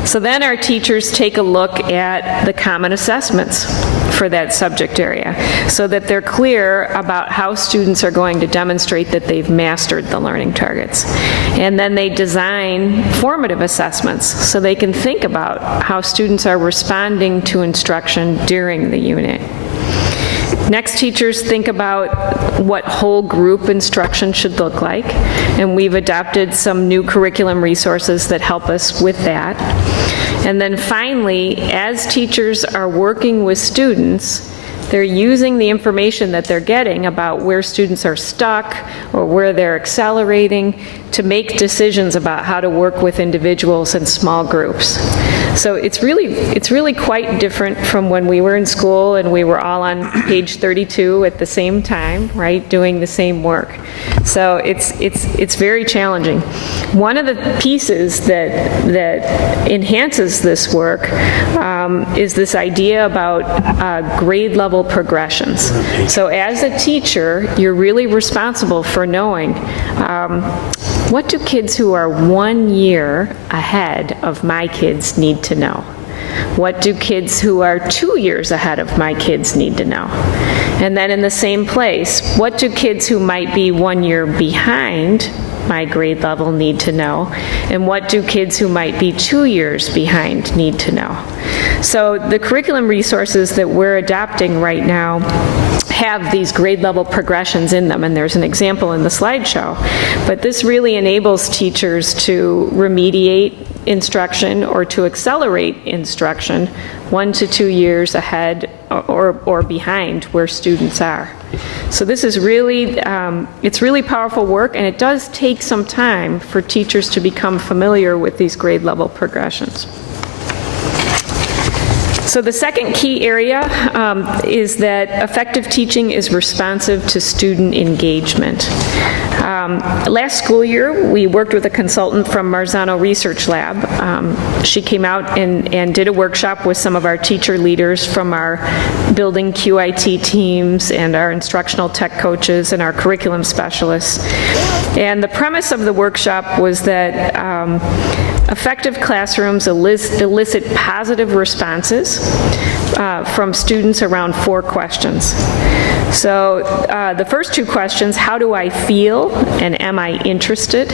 So then our teachers take a look at the common assessments for that subject area so that they're clear about how students are going to demonstrate that they've mastered the learning targets. And then they design formative assessments so they can think about how students are responding to instruction during the unit. Next, teachers think about what whole group instruction should look like, and we've adopted some new curriculum resources that help us with that. And then finally, as teachers are working with students, they're using the information that they're getting about where students are stuck or where they're accelerating to make decisions about how to work with individuals in small groups. So it's really quite different from when we were in school and we were all on page 32 at the same time, right, doing the same work. So it's very challenging. One of the pieces that enhances this work is this idea about grade level progressions. So as a teacher, you're really responsible for knowing what do kids who are 1 year ahead of my kids need to know? What do kids who are 2 years ahead of my kids need to know? And then in the same place, what do kids who might be 1 year behind my grade level need to know? And what do kids who might be 2 years behind need to know? So the curriculum resources that we're adopting right now have these grade level progressions in them, and there's an example in the slideshow. But this really enables teachers to remediate instruction or to accelerate instruction 1 to 2 years ahead or behind where students are. So this is really, it's really powerful work, and it does take some time for teachers to become familiar with these grade level progressions. So the second key area is that effective teaching is responsive to student engagement. Last school year, we worked with a consultant from Marzano Research Lab. She came out and did a workshop with some of our teacher leaders from our building QIT teams and our instructional tech coaches and our curriculum specialists. And the premise of the workshop was that effective classrooms elicit positive responses from students around 4 questions. So the first 2 questions, how do I feel and am I interested?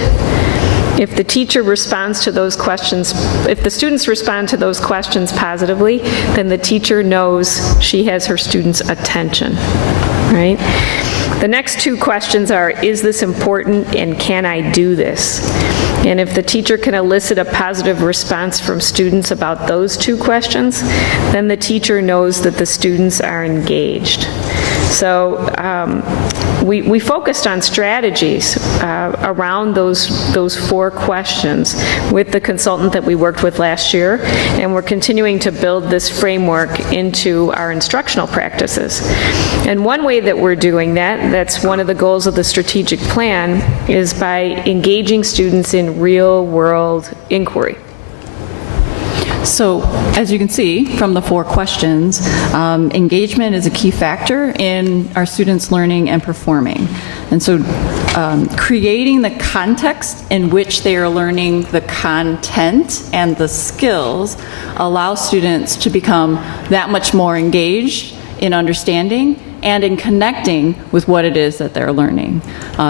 If the teacher responds to those questions, if the students respond to those questions positively, then the teacher knows she has her students' attention, right? The next 2 questions are, is this important and can I do this? And if the teacher can elicit a positive response from students about those 2 questions, then the teacher knows that the students are engaged. So we focused on strategies around those 4 questions with the consultant that we worked with last year, and we're continuing to build this framework into our instructional practices. And one way that we're doing that's one of the goals of the strategic plan, is by engaging students in real-world inquiry. So, as you can see from the 4 questions, engagement is a key factor in our students' learning and performing. And so, creating the context in which they are learning the content and the skills allows students to become that much more engaged in understanding and in connecting with what it is that they're learning,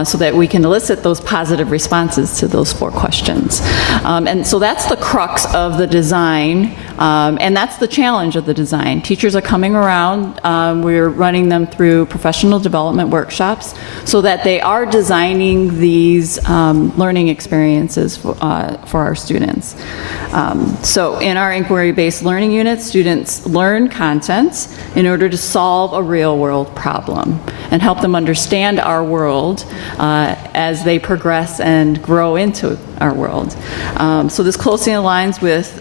so that we can elicit those positive responses to those 4 questions. And so that's the crux of the design, and that's the challenge of the design. Teachers are coming around, we're running them through professional development workshops so that they are designing these learning experiences for our students. So in our inquiry-based learning units, students learn content in order to solve a real-world problem and help them understand our world as they progress and grow into our world. So this closely aligns with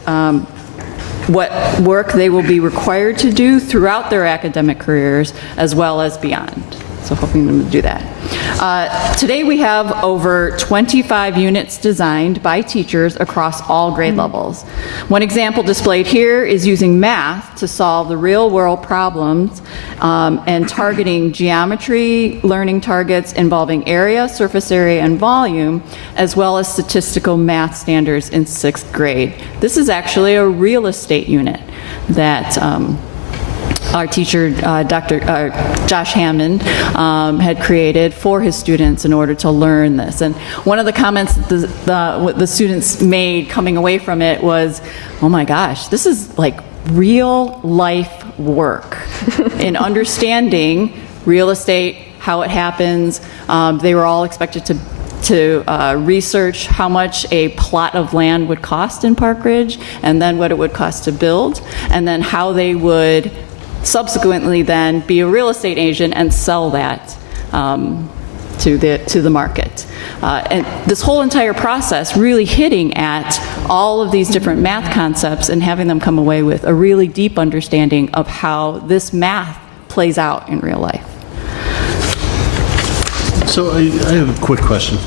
what work they will be required to do throughout their academic careers as well as beyond. So hoping them to do that. Today we have over 25 units designed by teachers across all grade levels. One example displayed here is using math to solve the real-world problems and targeting geometry learning targets involving area, surface area, and volume, as well as statistical math standards in 6th grade. This is actually a real estate unit that our teacher, Dr. Josh Hammond, had created for his students in order to learn this. And one of the comments the students made coming away from it was, oh my gosh, this is like real life work in understanding real estate, how it happens. They were all expected to research how much a plot of land would cost in Park Ridge, and then what it would cost to build, and then how they would subsequently then be a real estate agent and sell that to the market. And this whole entire process really hitting at all of these different math concepts and having them come away with a really deep understanding of how this math plays out in real life. So I have a quick question.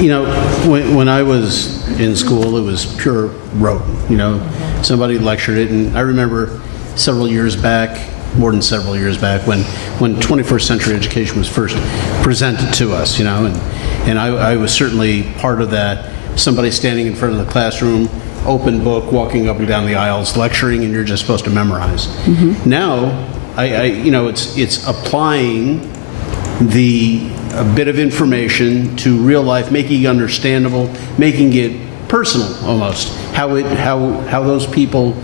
You know, when I was in school, it was pure rote. You know, somebody lectured it, and I remember several years back, more than several years back, when 21st century education was first presented to us, you know, and I was certainly part of that. Somebody standing in front of the classroom, open book, walking up and down the aisles, lecturing, and you're just supposed to memorize. Now, you know, it's applying a bit of information to real life, making it understandable, making it personal almost. How those people,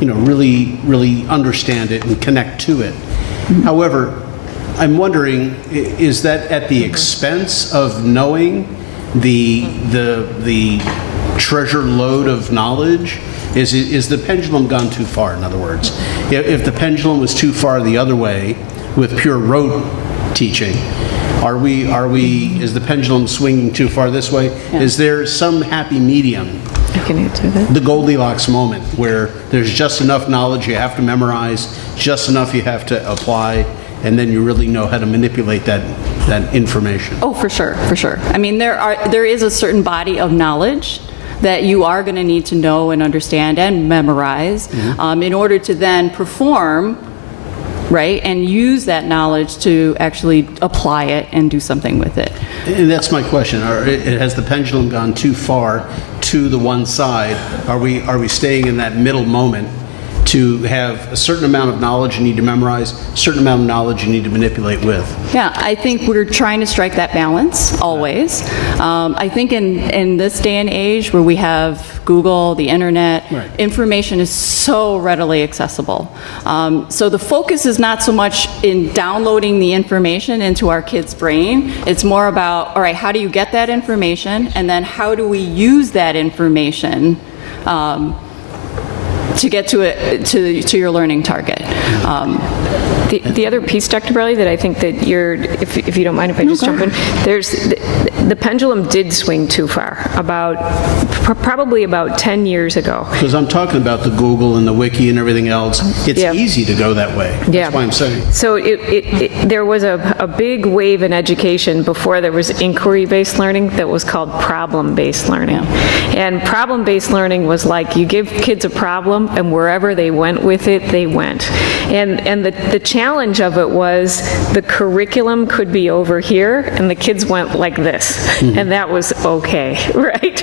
you know, really understand it and connect to it. However, I'm wondering, is that at the expense of knowing the treasure load of knowledge? Is the pendulum gone too far, in other words? If the pendulum was too far the other way with pure rote teaching, is the pendulum swinging too far this way? Yeah. Is there some happy medium? I can answer that. The Goldilocks moment where there's just enough knowledge you have to memorize, just enough you have to apply, and then you really know how to manipulate that information. Oh, for sure, for sure. I mean, there is a certain body of knowledge that you are going to need to know and understand and memorize in order to then perform, right, and use that knowledge to actually apply it and do something with it. And that's my question. Has the pendulum gone too far to the one side? Are we staying in that middle moment to have a certain amount of knowledge you need to memorize, a certain amount of knowledge you need to manipulate with? Yeah, I think we're trying to strike that balance always. I think in this day and age where we have Google, the internet, right, information is so readily accessible. So the focus is not so much in downloading the information into our kids' brain. It's more about, all right, how do you get that information, and then how do we use that information to get to your learning target. The other piece, Dr. Borelli, that I think that you're, if you don't mind if I just jump in, there's, the pendulum did swing too far, probably about 10 years ago. Because I'm talking about the Google and the Wiki and everything else. It's Yeah. easy to go that way. Yeah. That's why I'm saying. So there was a big wave in education before there was inquiry-based learning that was called problem-based learning. And problem-based learning was like you give kids a problem and wherever they went with it, they went. And the challenge of it was the curriculum could be over here and the kids went like this. And that was okay, right?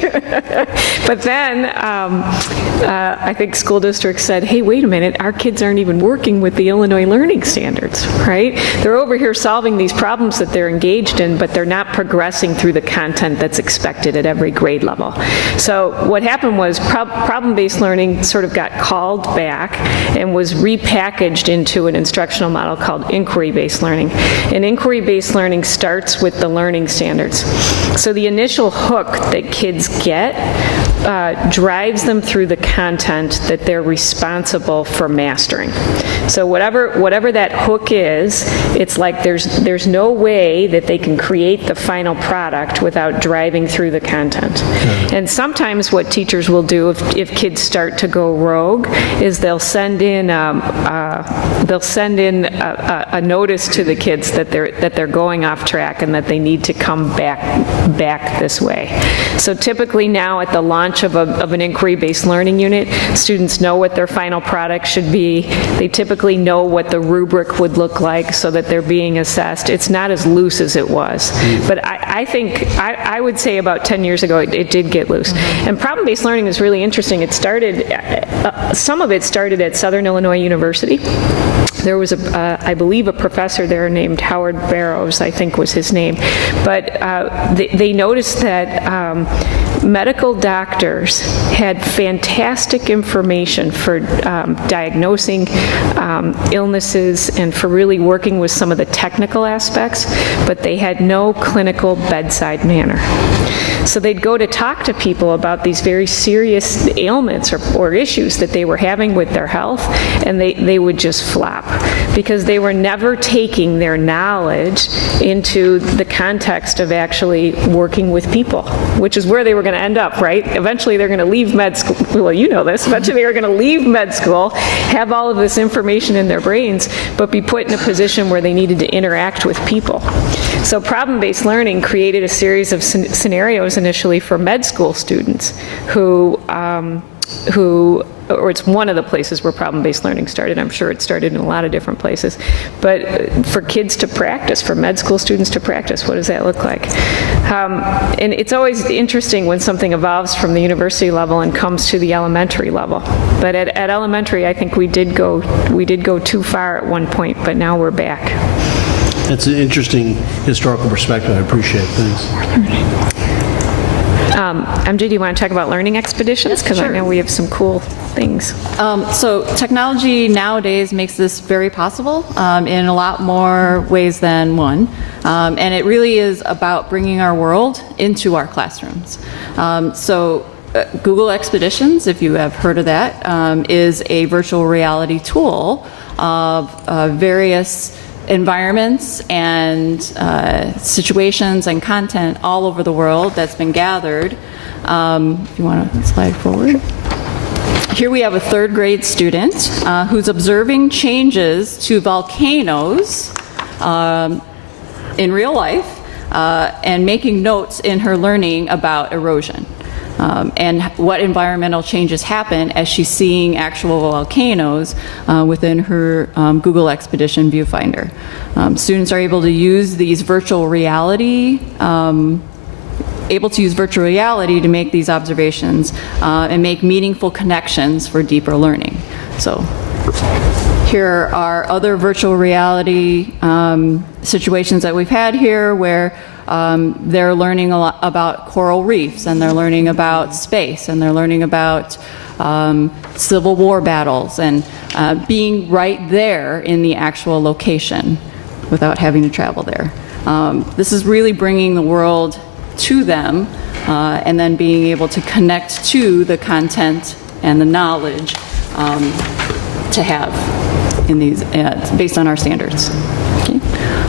But then I think school districts said, hey, wait a minute, our kids aren't even working with the Illinois learning standards, right? They're over here solving these problems that they're engaged in, but they're not progressing through the content that's expected at every grade level. So what happened was problem-based learning sort of got called back and was repackaged into an instructional model called inquiry-based learning. And inquiry-based learning starts with the learning standards. So the initial hook that kids get drives them through the content that they're responsible for mastering. So whatever that hook is, it's like there's no way that they can create the final product without driving through the content. And sometimes what teachers will do if kids start to go rogue is they'll send in a notice to the kids that they're going off track and that they need to come back this way. So typically now at the launch of an inquiry-based learning unit, students know what their final product should be. They typically know what the rubric would look like so that they're being assessed. It's not as loose as it was. But I think, I would say about 10 years ago, it did get loose. And problem-based learning is really interesting. It started, some of it started at Southern Illinois University. There was, I believe, a professor there named Howard Barrows, I think was his name. But they noticed that medical doctors had fantastic information for diagnosing illnesses and for really working with some of the technical aspects, but they had no clinical bedside manner. So they'd go to talk to people about these very serious ailments or issues that they were having with their health, and they would just flop because they were never taking their knowledge into the context of actually working with people, which is where they were going to end up, right? Eventually they're going to leave med school. Well, you know this. Eventually they were going to leave med school, have all of this information in their brains, but be put in a position where they needed to interact with people. So problem-based learning created a series of scenarios initially for med school students who or it's one of the places where problem-based learning started. I'm sure it started in a lot of different places. But for kids to practice, for med school students to practice, what does that look like? And it's always interesting when something evolves from the university level and comes to the elementary level. But at elementary, I think we did go too far at one point, but now we're back. That's an interesting historical perspective. I appreciate it. Thanks. MJ, do you want to talk about learning expeditions? Because I know we have some cool things. So technology nowadays makes this very possible in a lot more ways than one. And it really is about bringing our world into our classrooms. Google Expeditions, if you have heard of that, is a virtual reality tool of various environments and situations and content all over the world that's been gathered. If you want to slide forward. Here we have a third grade student who's observing changes to volcanoes in real life and making notes in her learning about erosion. And what environmental changes happen as she's seeing actual volcanoes within her Google Expedition viewfinder. Students are able to use these virtual reality, to make these observations and make meaningful connections for deeper learning. So here are other virtual reality situations that we've had here where they're learning a lot about coral reefs, and they're learning about space, and they're learning about Civil War battles, and being right there in the actual location without having to travel there. This is really bringing the world to them and then being able to connect to the content and the knowledge to have. in these, based on our standards. Okay?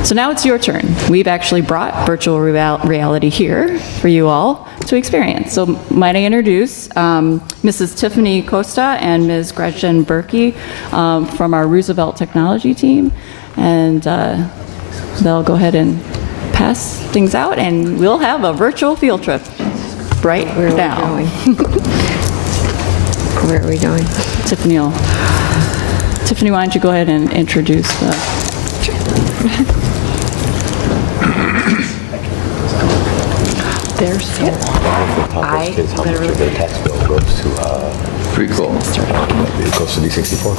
So now it's your turn. We've actually brought virtual reality here for you all to experience. So might I introduce Mrs. Tiffany Costa and Ms. Gretchen Berkey from our Roosevelt Technology team, and they'll go ahead and pass things out, and we'll have a virtual field trip right now. Where are we going? Tiffany, why don't you go ahead and introduce the... There's so I kids, how much of their tax bill goes to, Pretty cool. it goes to D64?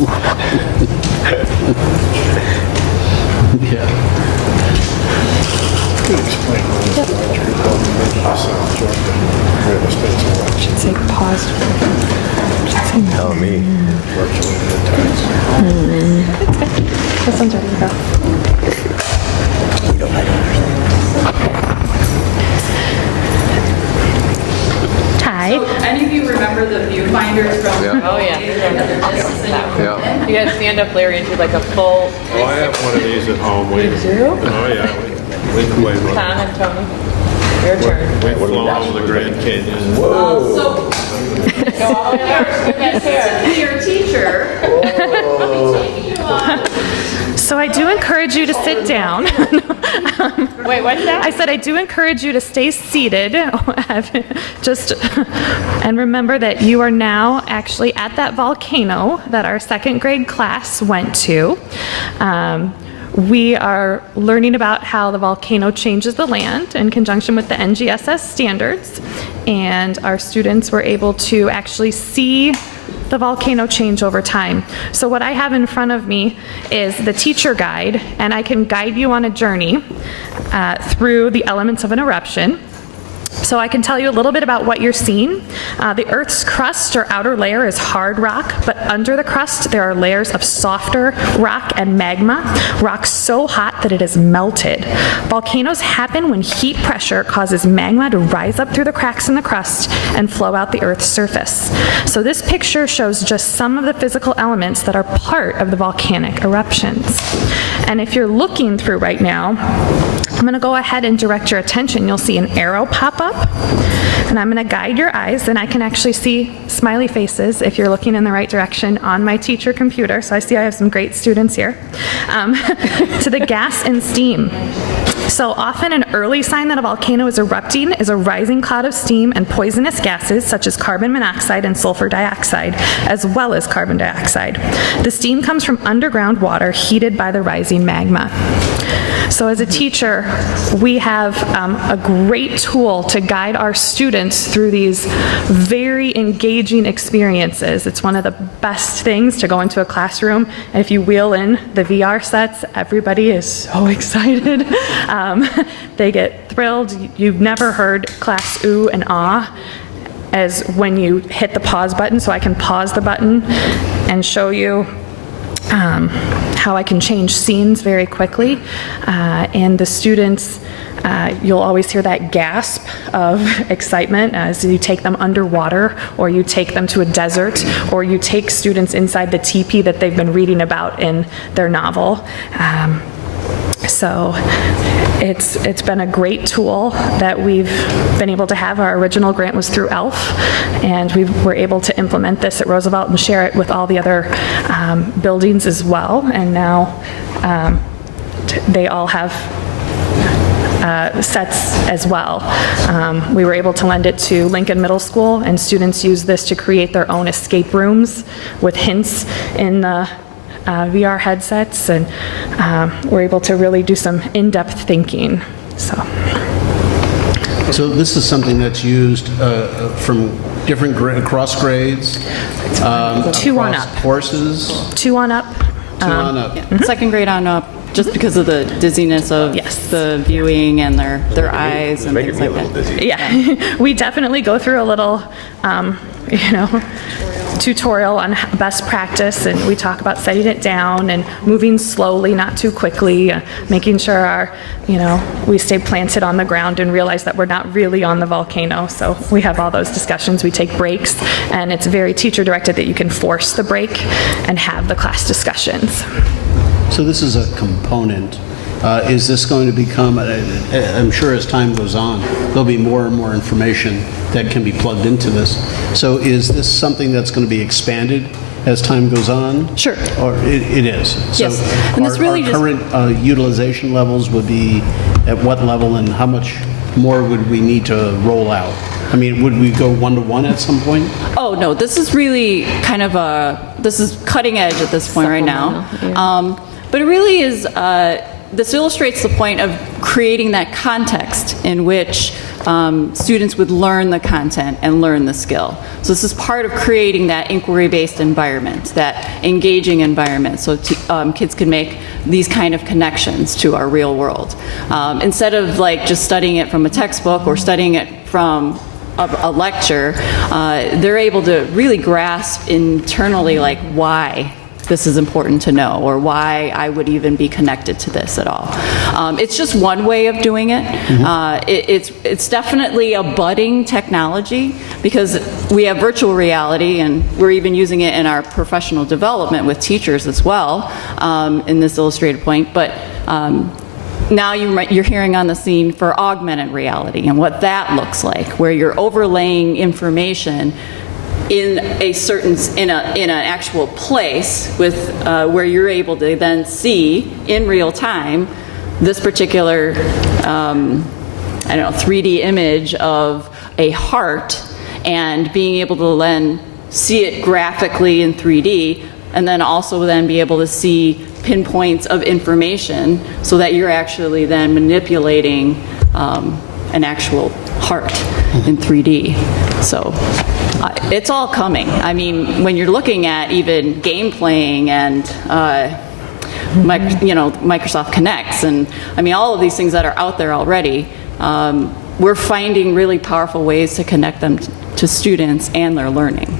should say paused. Tell me. This one's ready to go. Ty. Any of you remember the viewfinders from... Oh, yeah. Yeah. You guys stand up, Larry, and do like a full Oh, I have one of these at home. do? Oh, yeah. We can wait. Tom and Tony, your turn. We flew over the Grand Canyon. So, Go all the way over with that chair. your teacher... So I do encourage you to sit down. Wait, what's that? I said I do encourage you to stay seated. Just and remember that you are now actually at that volcano that our second grade class went to. We are learning about how the volcano changes the land in conjunction with the NGSS standards, and our students were able to actually see the volcano change over time. So what I have in front of me is the teacher guide, and I can guide you on a journey through the elements of an eruption. So I can tell you a little bit about what you're seeing. The Earth's crust or outer layer is hard rock, but under the crust there are layers of softer rock and magma, rock so hot that it is melted. Volcanoes happen when heat pressure causes magma to rise up through the cracks in the crust and flow out the Earth's surface. So this picture shows just some of the physical elements that are part of the volcanic eruptions. And if you're looking through right now, I'm going to go ahead and direct your attention. You'll see an arrow pop up, and I'm going to guide your eyes, and I can actually see smiley faces if you're looking in the right direction on my teacher computer. So I see I have some great students here. To the gas and steam. So often an early sign that a volcano is erupting is a rising cloud of steam and poisonous gases such as carbon monoxide and sulfur dioxide, as well as carbon dioxide. The steam comes from underground water heated by the rising magma. So as a teacher, we have a great tool to guide our students through these very engaging experiences. It's one of the best things to go into a classroom, and if you wheel in the VR sets, everybody is so excited. They get thrilled. You've never heard class ooh and ah as when you hit the pause button, so I can pause the button and show you how I can change scenes very quickly. And the students, you'll always hear that gasp of excitement as you take them underwater, or you take them to a desert, or you take students inside the teepee that they've been reading about in their novel. So it's been a great tool that we've been able to have. Our original grant was through ELF, and we were able to implement this at Roosevelt and share it with all the other buildings as well. And now they all have sets as well. We were able to lend it to Lincoln Middle School, and students use this to create their own escape rooms with hints in the VR headsets, and we're able to really do some in-depth thinking. So this is something that's used from different across grades? 2 on across up. Courses? 2 on up. 2 on up. Second grade on up, just because of the dizziness of Yes. the viewing and their eyes and Making things me a like little that. dizzy. Yeah, we definitely go through a little, tutorial on best practice, and we talk about setting it down and moving slowly, not too quickly, making sure we stay planted on the ground and realize that we're not really on the volcano. So we have all those discussions. We take breaks, and it's very teacher-directed that you can force the break and have the class discussions. So this is a component. Is this going to become, I'm sure as time goes on, there'll be more and more information that can be plugged into this. So is this something that's going to be expanded as time goes on? Sure. Or it is? Yes. So And this really our current utilization levels would be at what level, and how much more would we need to roll out? I mean, would we go one-to-one at some point? Oh, no, this is really kind of this is cutting edge at this point right now. But it really is, this illustrates the point of creating that context in which students would learn the content and learn the skill. So this is part of creating that inquiry-based environment, that engaging environment, so kids can make these kind of connections to our real world. Instead of just studying it from a textbook or studying it from a lecture, they're able to really grasp internally why this is important to know, or why I would even be connected to this at all. It's just one way of doing it. It's definitely a budding technology, because we have virtual reality, and we're even using it in our professional development with teachers as well, in this illustrated point. But now you're hearing on the scene for augmented reality and what that looks like, where you're overlaying information in an actual place with where you're able to then see in real time this particular 3D image of a heart, and being able to then see it graphically in 3D, and then also then be able to see pinpoints of information, so that you're actually then manipulating an actual heart in 3D. So it's all coming. I mean, when you're looking at even game playing and Microsoft Connects, and I mean all of these things that are out there already, we're finding really powerful ways to connect them to students and their learning.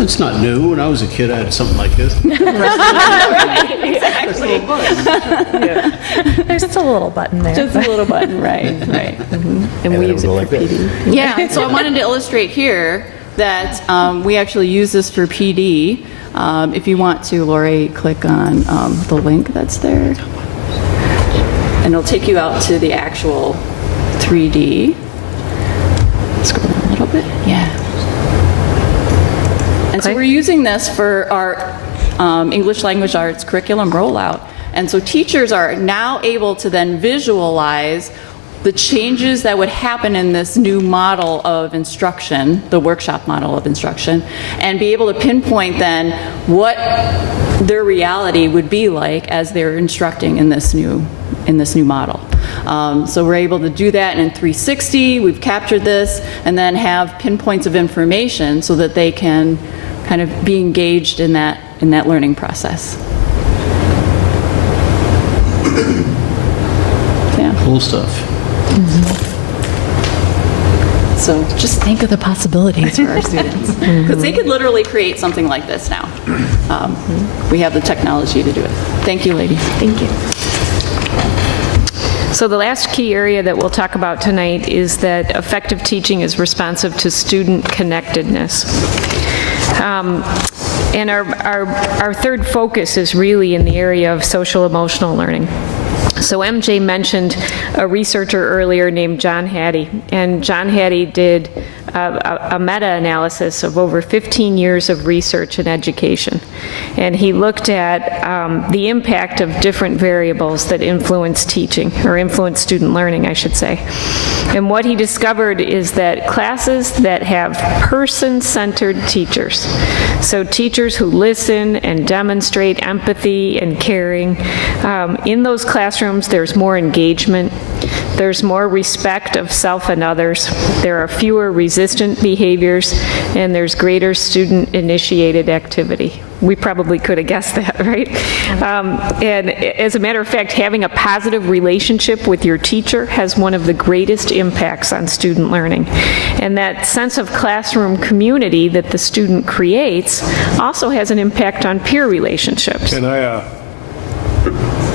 It's not new. When I was a kid, I had something like this. Exactly. There's still a little button there. Just a little button, right. And we use it for PD. Yeah, so I wanted to illustrate here that we actually use this for PD. If you want to, Lori, click on the link that's there. And it'll take you out to the actual 3D. Scroll down a little bit. Yeah. And so we're using this for our English Language Arts curriculum rollout. And so teachers are now able to then visualize the changes that would happen in this new model of instruction, the workshop model of instruction, and be able to pinpoint then what their reality would be like as they're instructing in this new model. So we're able to do that in 360. We've captured this, and then have pinpoints of information so that they can kind of be engaged in that learning process. Yeah. Cool stuff. So just think of the possibilities for our students, because they could literally create something like this now. We have the technology to do it. Thank you, ladies. Thank you. So the last key area that we'll talk about tonight is that effective teaching is responsive to student connectedness. And our third focus is really in the area of social emotional learning. So MJ mentioned a researcher earlier named John Hattie, and John Hattie did a meta-analysis of over 15 years of research in education. And he looked at the impact of different variables that influence teaching, or influence student learning, I should say. And what he discovered is that classes that have person-centered teachers, so teachers who listen and demonstrate empathy and caring, in those classrooms classrooms, there's more engagement, there's more respect of self and others, there are fewer resistant behaviors, and there's greater student-initiated activity. We probably could have guessed that, right? And as a matter of fact, having a positive relationship with your teacher has one of the greatest impacts on student learning. And that sense of classroom community that the student creates also has an impact on peer relationships. Can I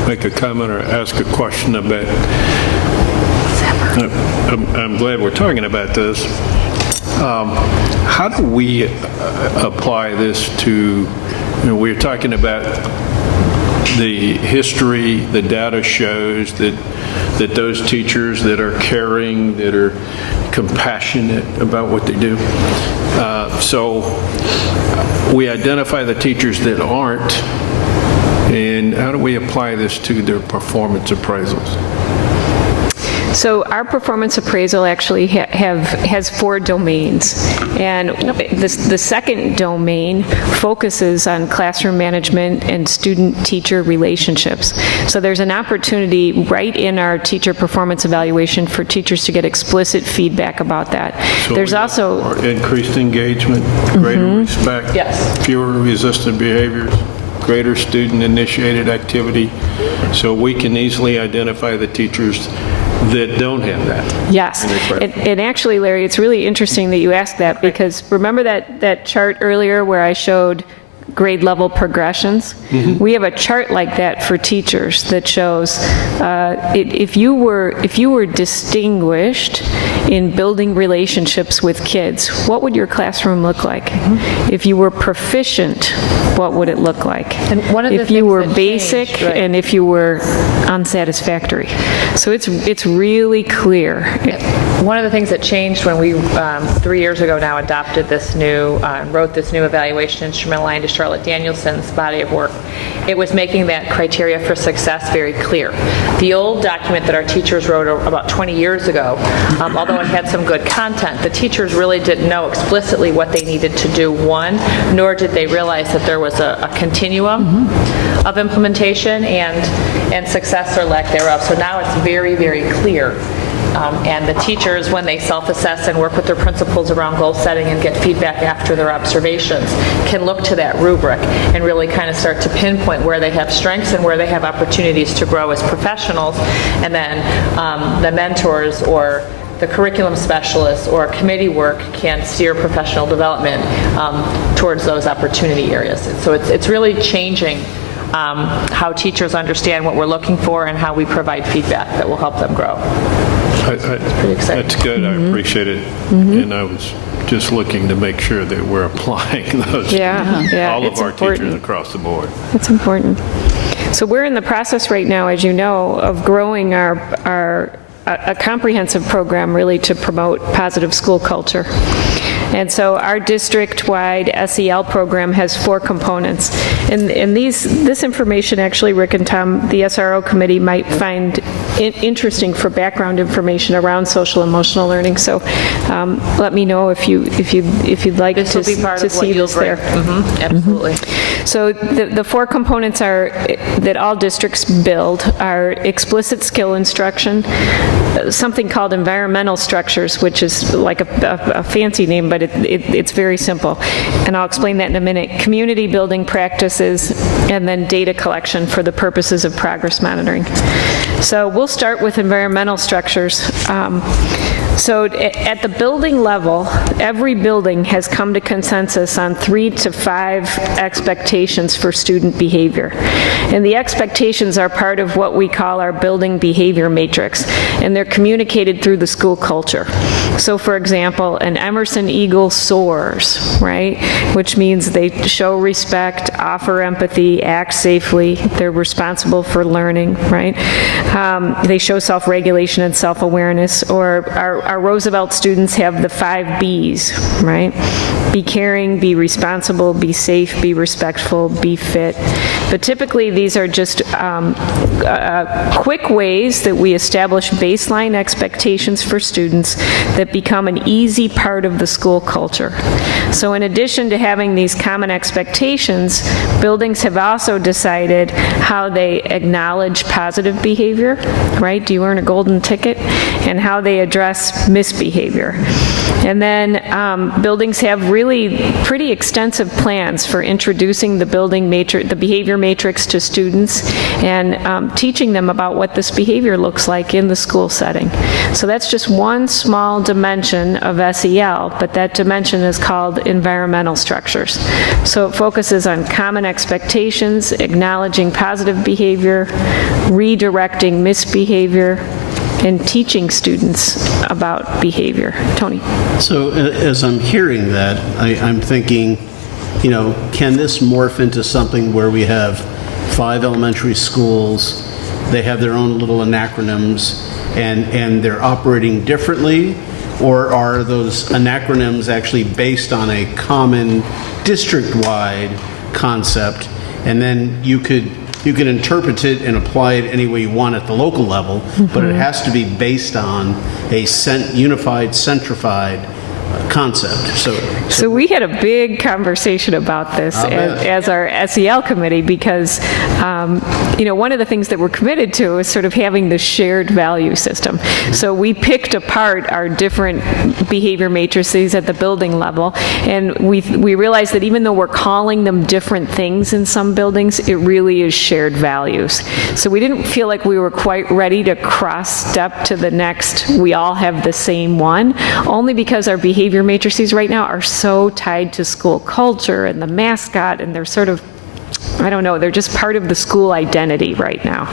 make a comment or ask a question about, I'm glad we're talking about this. How do we apply this to, we're talking about the history, the data shows that those teachers that are caring, that are compassionate about what they do. So we identify the teachers that aren't, and how do we apply this to their performance appraisals? So our performance appraisal actually has 4 domains, and the second domain focuses on classroom management and student-teacher relationships. So there's an opportunity right in our teacher performance evaluation for teachers to get explicit feedback about that. So there's also increased engagement, greater respect, Yes. fewer resistant behaviors, greater student-initiated activity, so we can easily identify the teachers that don't have that. Yes, and actually, Larry, it's really interesting that you asked that, because remember that chart earlier where I showed grade level progressions? We have a chart like that for teachers that shows if you were distinguished in building relationships with kids, what would your classroom look like? If you were proficient, what would it look like? And one of the if you things were that basic changed, right. and if you were unsatisfactory. So it's really clear. One of the things that changed when we, 3 years ago now, adopted this new, wrote this new evaluation instrument aligned to Charlotte Danielson's body of work, it was making that criteria for success very clear. The old document that our teachers wrote about 20 years ago, although it had some good content, the teachers really didn't know explicitly what they needed to do, one, nor did they realize that there was a continuum of implementation and success or lack thereof. So now it's very, very clear. And the teachers, when they self-assess and work with their principals around goal setting and get feedback after their observations, can look to that rubric and really kind of start to pinpoint where they have strengths and where they have opportunities to grow as professionals. And then the mentors or the curriculum specialists or committee work can steer professional development towards those opportunity areas. So it's really changing how teachers understand what we're looking for and how we provide feedback that will help them grow. Pretty exciting. That's good. I appreciate it. And I was just looking to make sure that we're applying those to all of it's our important. teachers across the board. It's important. So we're in the process right now, as you know, of growing a comprehensive program really to promote positive school culture. And so our district-wide SEL program has 4 components. And this information actually, Rick and Tom, the SRO committee might find interesting for background information around social emotional learning. So let me know if you'd like This will be part to of what see you'll this bring. there. Absolutely. So the 4 components are that all districts build are explicit skill instruction, something called environmental structures, which is like a fancy name, but it's very simple. And I'll explain that in a minute. Community building practices, and then data collection for the purposes of progress monitoring. So we'll start with environmental structures. So at the building level, every building has come to consensus on 3 to 5 expectations for student behavior. And the expectations are part of what we call our building behavior matrix, and they're communicated through the school culture. So for example, an Emerson Eagle soars, right? Which means they show respect, offer empathy, act safely, they're responsible for learning, right? They show self-regulation and self-awareness, or our Roosevelt students have the 5 B's, right? Be caring, be responsible, be safe, be respectful, be fit. But typically these are just quick ways that we establish baseline expectations for students that become an easy part of the school culture. So in addition to having these common expectations, buildings have also decided how they acknowledge positive behavior behavior, right? Do you earn a golden ticket? And how they address misbehavior. And then buildings have really pretty extensive plans for introducing the the behavior matrix to students and teaching them about what this behavior looks like in the school setting. So that's just one small dimension of SEL, but that dimension is called environmental structures. So it focuses on common expectations, acknowledging positive behavior, redirecting misbehavior, and teaching students about behavior. Tony? So as I'm hearing that, I'm thinking, you know, can this morph into something where we have 5 elementary schools, they have their own little acronyms, and they're operating differently? Or are those acronyms actually based on a common district-wide concept, and then you could interpret it and apply it any way you want at the local level, but it has to be based on a unified, centrified concept. So we had a big conversation about this as our SEL committee because, you know, one of the things that we're committed to is sort of having the shared value system. So we picked apart our different behavior matrices at the building level, and we realized that even though we're calling them different things in some buildings, it really is shared values. So we didn't feel like we were quite ready to cross-step to the next, we all have the same one, only because our behavior matrices right now are so tied to school culture and the mascot, and they're sort of, I don't know, they're just part of the school identity right now.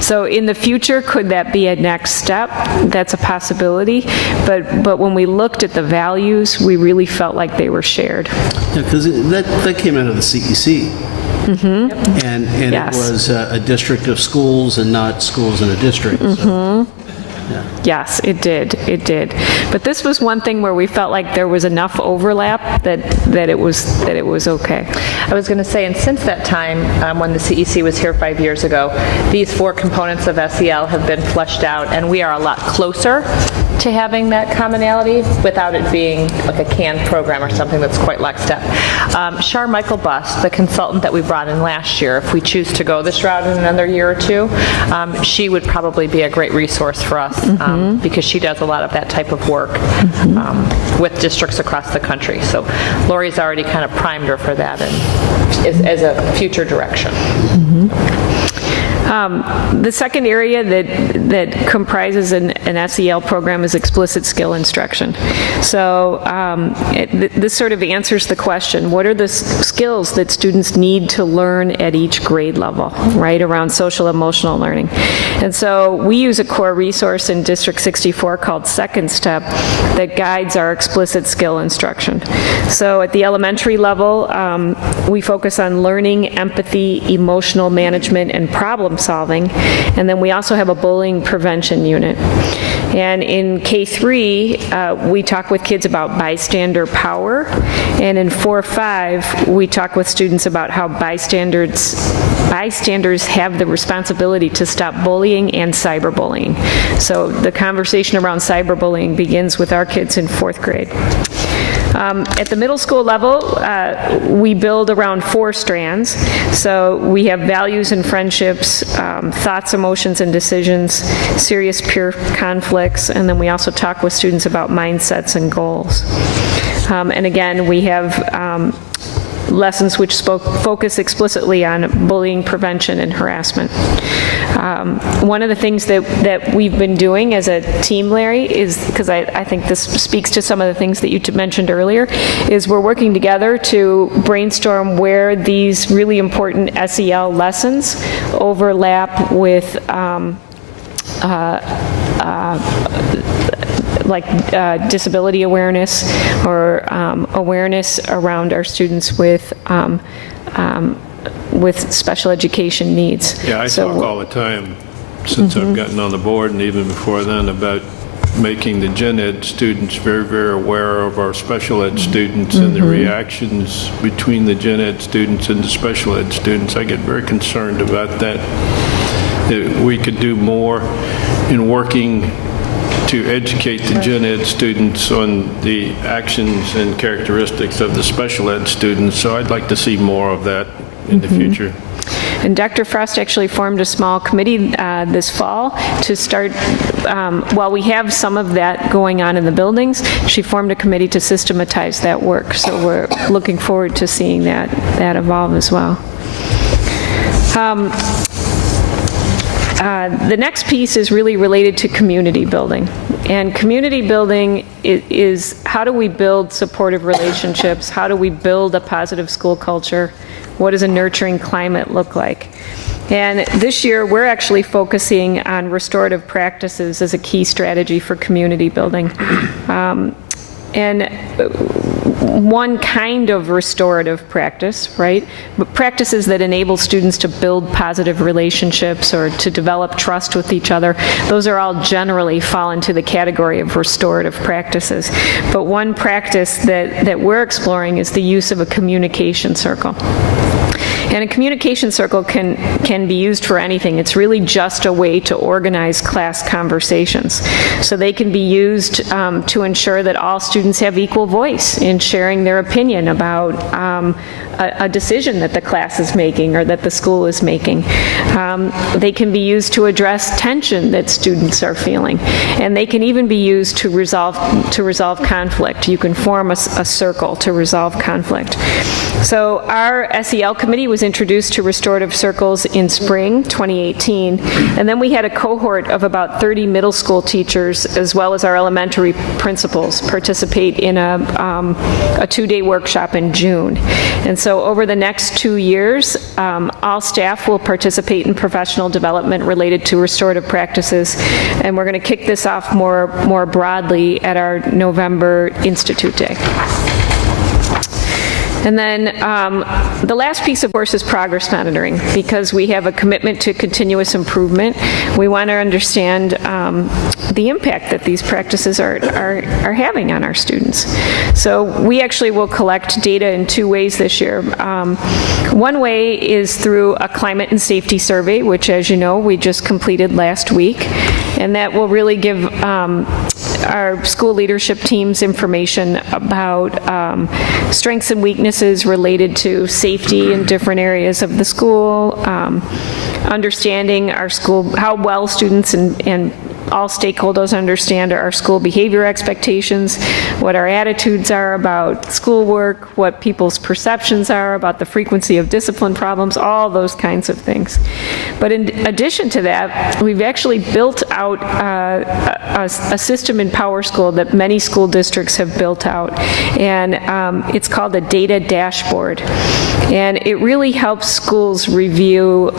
So in the future, could that be a next step? That's a possibility. But when we looked at the values, we really felt like they were shared. Yeah, because that came out of the CEC. And Yes. it was a district of schools and not schools in a district. So, yeah. Yes, it did. It did. But this was one thing where we felt like there was enough overlap that it was okay. I was going to say, and since that time, when the CEC was here 5 years ago, these 4 components of SEL have been fleshed out, and we are a lot closer to having that commonality without it being like a canned program or something that's quite lockstep. Char Michael Bust, the consultant that we brought in last year, if we choose to go this route in another year or two, she would probably be a great resource for us because she does a lot of that type of work with districts across the country. So Lori's already kind of primed her for that and as a future direction. The second area that comprises an SEL program is explicit skill instruction. So this sort of answers the question, what are the skills that students need to learn at each grade level, right, around social emotional learning? And so we use a core resource in District 64 called Second Step that guides our explicit skill instruction. So at the elementary level, we focus on learning, empathy, emotional management, and problem solving. And then we also have a bullying prevention unit. And in K3, we talk with kids about bystander power. And in 4-5, we talk with students about how bystanders have the responsibility to stop bullying and cyberbullying. So the conversation around cyberbullying begins with our kids in 4th grade. At the middle school level, we build around 4 strands. So we have values and friendships, thoughts, emotions, and decisions, serious peer conflicts, and then we also talk with students about mindsets and goals. And again, we have lessons which focus explicitly on bullying prevention and harassment. One of the things that we've been doing as a team, Larry, is, because I think this speaks to some of the things that you mentioned earlier, is we're working together to brainstorm where these really important SEL lessons overlap with disability awareness or awareness around our students with special education needs. Yeah, I talk all the time since I've gotten on the board and even before then about making the gen ed students very, very aware of our special ed students and the reactions between the gen ed students and the special ed students. I get very concerned about that we could do more in working to educate the gen ed students on the actions and characteristics of the special ed students. So I'd like to see more of that in the future. And Dr. Frost actually formed a small committee this fall to start, while we have some of that going on in the buildings, she formed a committee to systematize that work. So we're looking forward to seeing that evolve as well. The next piece is really related to community building. And community building is how do we build supportive relationships? How do we build a positive school culture? What does a nurturing climate look like? And this year, we're actually focusing on restorative practices as a key strategy for community building. And one kind of restorative practice, right? But practices that enable students to build positive relationships or to develop trust with each other, those are all generally fall into the category of restorative practices. But one practice that we're exploring is the use of a communication circle. And a communication circle can be used for anything. It's really just a way to organize class conversations. So they can be used to ensure that all students have equal voice in sharing their opinion about a decision that the class is making or that the school is making. They can be used to address tension that students are feeling. And they can even be used to resolve conflict. You can form a circle to resolve conflict. So our SEL committee was introduced to restorative circles in spring 2018, and then we had a cohort of about 30 middle school teachers as well as our elementary principals participate in a two-day workshop in June. And so over the next 2 years, all staff will participate in professional development related to restorative practices, and we're going to kick this off more broadly at our November Institute Day. And then the last piece, of course, is progress monitoring, because we have a commitment to continuous improvement. We want to understand the impact that these practices are having on our students. So we actually will collect data in 2 ways this year. One way is through a climate and safety survey, which, as you know, we just completed last week. And that will really give our school leadership teams information about strengths and weaknesses related to safety in different areas of the school, understanding our school, how well students and all stakeholders understand our school behavior expectations, what our attitudes are about schoolwork, what people's perceptions are about the frequency of discipline problems, all those kinds of things. But in addition to that, we've actually built out a system in PowerSchool that many school districts have built out, and it's called a data dashboard. And it really helps schools review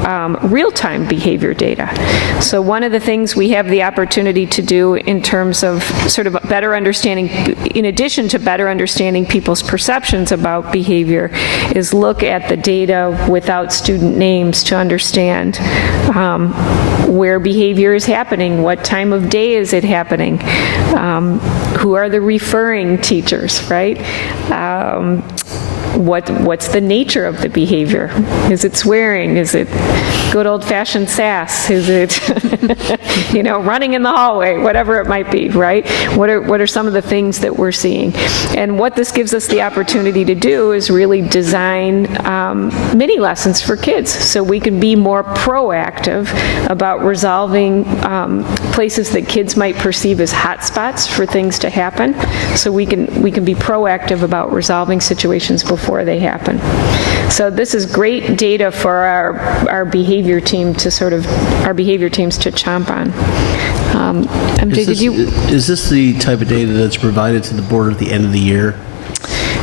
real-time behavior data. So one of the things we have the opportunity to do in terms of sort of better understanding, in addition to better understanding people's perceptions about behavior, is look at the data without student names to understand where behavior is happening, what time of day is it happening, who are the referring teachers, right? What's the nature of the behavior? Is it swearing? Is it good old-fashioned sass? Is it, running in the hallway? Whatever it might be, right? What are some of the things that we're seeing? And what this gives us the opportunity to do is really design mini lessons for kids, so we can be more proactive about resolving places that kids might perceive as hot spots for things to happen. So we can be proactive about resolving situations before they happen. So this is great data for our behavior team to our behavior teams to chomp on. MJ, Is this the type of data that's provided to the board at the end of the year?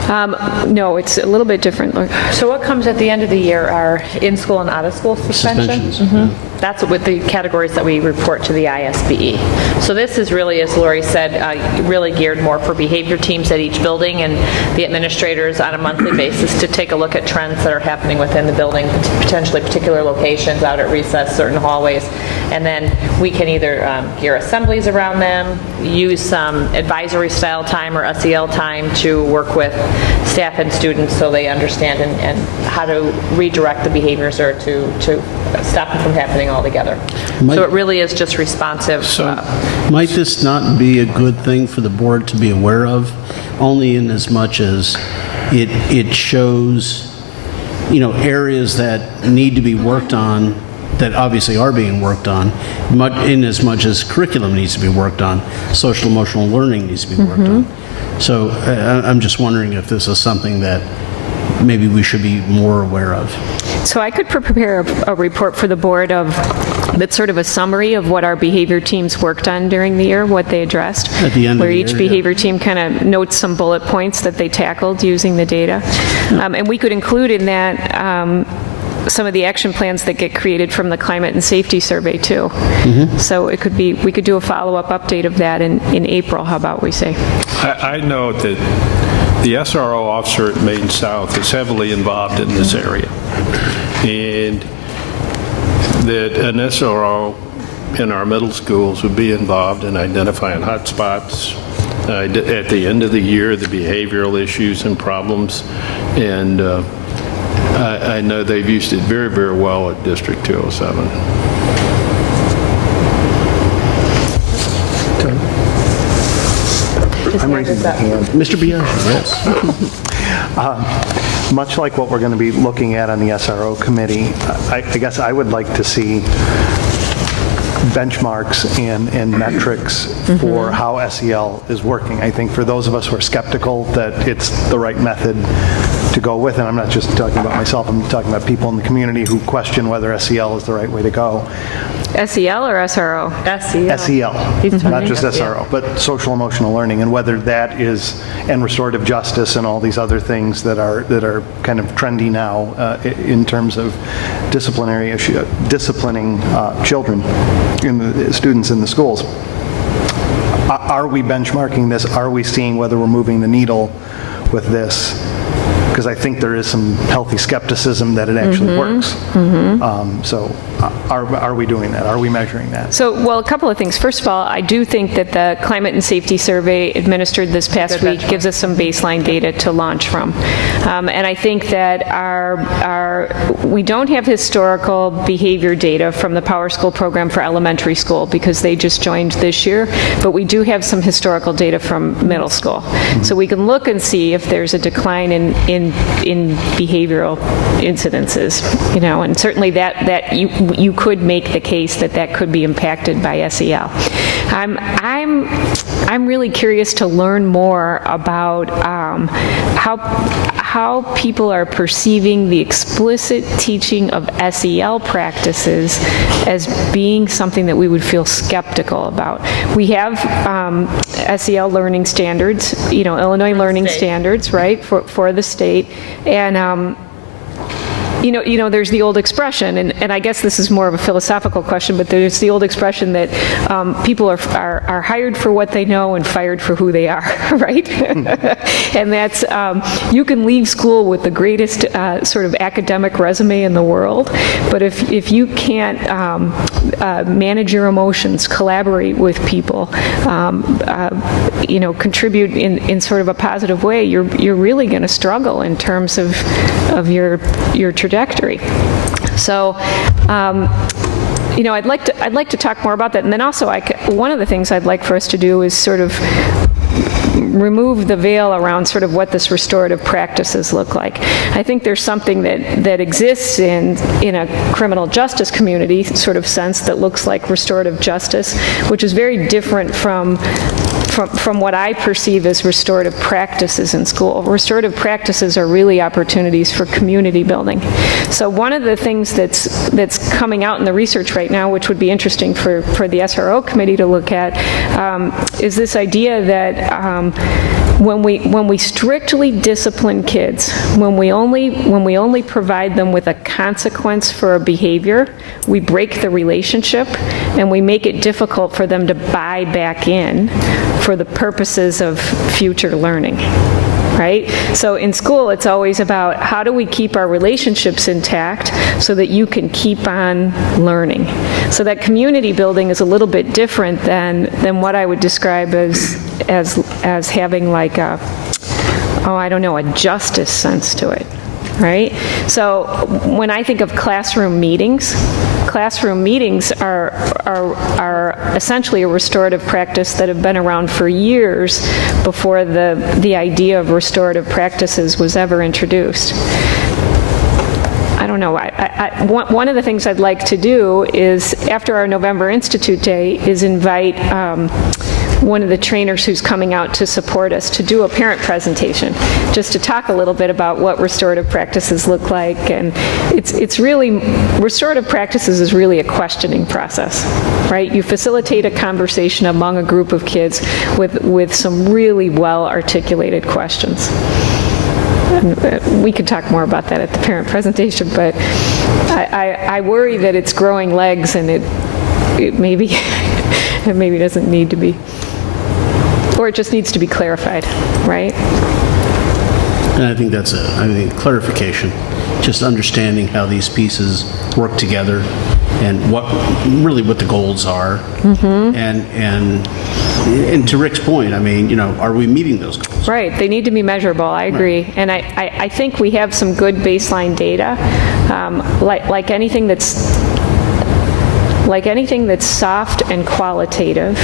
No, it's a little bit different. So what comes at the end of the year are in-school and out-of-school suspension? Suspensions. That's with the categories that we report to the ISBE. So this is really, as Lori said, really geared more for behavior teams at each building and the administrators on a monthly basis to take a look at trends that are happening within the building, potentially particular locations, out at recess, certain hallways. And then we can either gear assemblies around them, use some advisory style time or SEL time to work with staff and students so they understand and how to redirect the behaviors or to stop them from happening altogether. So it really is just responsive. Might this not be a good thing for the board to be aware of, only in as much as it shows areas that need to be worked on, that obviously are being worked on, in as much as curriculum needs to be worked on, social emotional learning needs to be worked on. So I'm just wondering if this is something that maybe we should be more aware of. So I could prepare a report for the board that's sort of a summary of what our behavior teams worked on during the year, what they addressed. At the end of where the each year, behavior team kind of notes some bullet points that they tackled using the data. And we could include in that some of the action plans that get created from the climate and safety survey too. So it could be, we could do a follow-up update of that in April, how about we say? I know that the SRO officer at Maine South is heavily involved in this area, and that an SRO in our middle schools would be involved in identifying hot spots at the end of the year, the behavioral issues and problems, and I know they've used it very, very well at District 207. I'm raising my hand. Mr. Biaggi, yes. Much like what we're going to be looking at on the SRO committee, I guess I would like to see benchmarks and metrics for how SEL is working. I think for those of us who are skeptical that it's the right method to go with, and I'm not just talking about myself, I'm talking about people in the community who question whether SEL is the right way to go. SEL or SRO? SEL, not just SRO, but social emotional learning, and whether that is, and restorative justice and all these other things that are kind of trendy now in terms of disciplinary issue, disciplining children, students in the schools. Are we benchmarking this? Are we seeing whether we're moving the needle with this? Because I think there is some healthy skepticism that it actually works. So are we doing that? Are we measuring that? So, well, a couple of things. First of all, I do think that the climate and safety survey administered this past week gives us some baseline data to launch from. And I think that we don't have historical behavior data from the Power School program for elementary school because they just joined this year, but we do have some historical data from middle school. So we can look and see if there's a decline in behavioral incidences, and certainly that you could make the case that could be impacted by SEL. I'm really curious to learn more about how people are perceiving the explicit teaching of SEL practices as being something that we would feel skeptical about. We have SEL learning standards, Illinois learning standards, right, for the state. And there's the old expression, and I guess this is more of a philosophical question, but there's the old expression that people are hired for what they know and fired for who they are, right? And that's, you can leave school with the greatest sort of academic resume in the world, but if you can't manage your emotions, collaborate with people, contribute in sort of a positive way, you're really going to struggle in terms of your trajectory. So, I'd like to talk more about that, and then also one of the things I'd like for us to do is sort of remove the veil around sort of what this restorative practices look like. I think there's something that exists in a criminal justice community sort of sense that looks like restorative justice, which is very different from what I perceive as restorative practices in school. Restorative practices are really opportunities for community building. So one of the things that's coming out in the research right now, which would be interesting for the SRO committee to look at, is this idea that when we strictly discipline kids, when we only provide them with a consequence for a behavior, we break the relationship and we make it difficult for them to buy back in for the purposes of future learning. Right? So in school, it's always about how do we keep our relationships intact so that you can keep on learning. So that community building is a little bit different than what I would describe as having like a justice sense to it. Right? So when I think of classroom meetings are essentially a restorative practice that have been around for years before the idea of restorative practices was ever introduced. don't know. One of the things I'd like to do is, after our November Institute Day, is invite one of the trainers who's coming out to support us to do a parent presentation, just to talk a little bit about what restorative practices look like. And it's really, restorative practices is really a questioning process, right? You facilitate a conversation among a group of kids with some really well-articulated questions. And we could talk more about that at the parent presentation, but I worry that it's growing legs, and it maybe it maybe doesn't need to be, or it just needs to be clarified, right? And I think that's clarification, just understanding how these pieces work together and what the goals are. And to Rick's point, I mean, are we meeting those goals? Right, they need to be measurable, I agree. Right. And I think we have some good baseline data. Like anything that's soft and qualitative,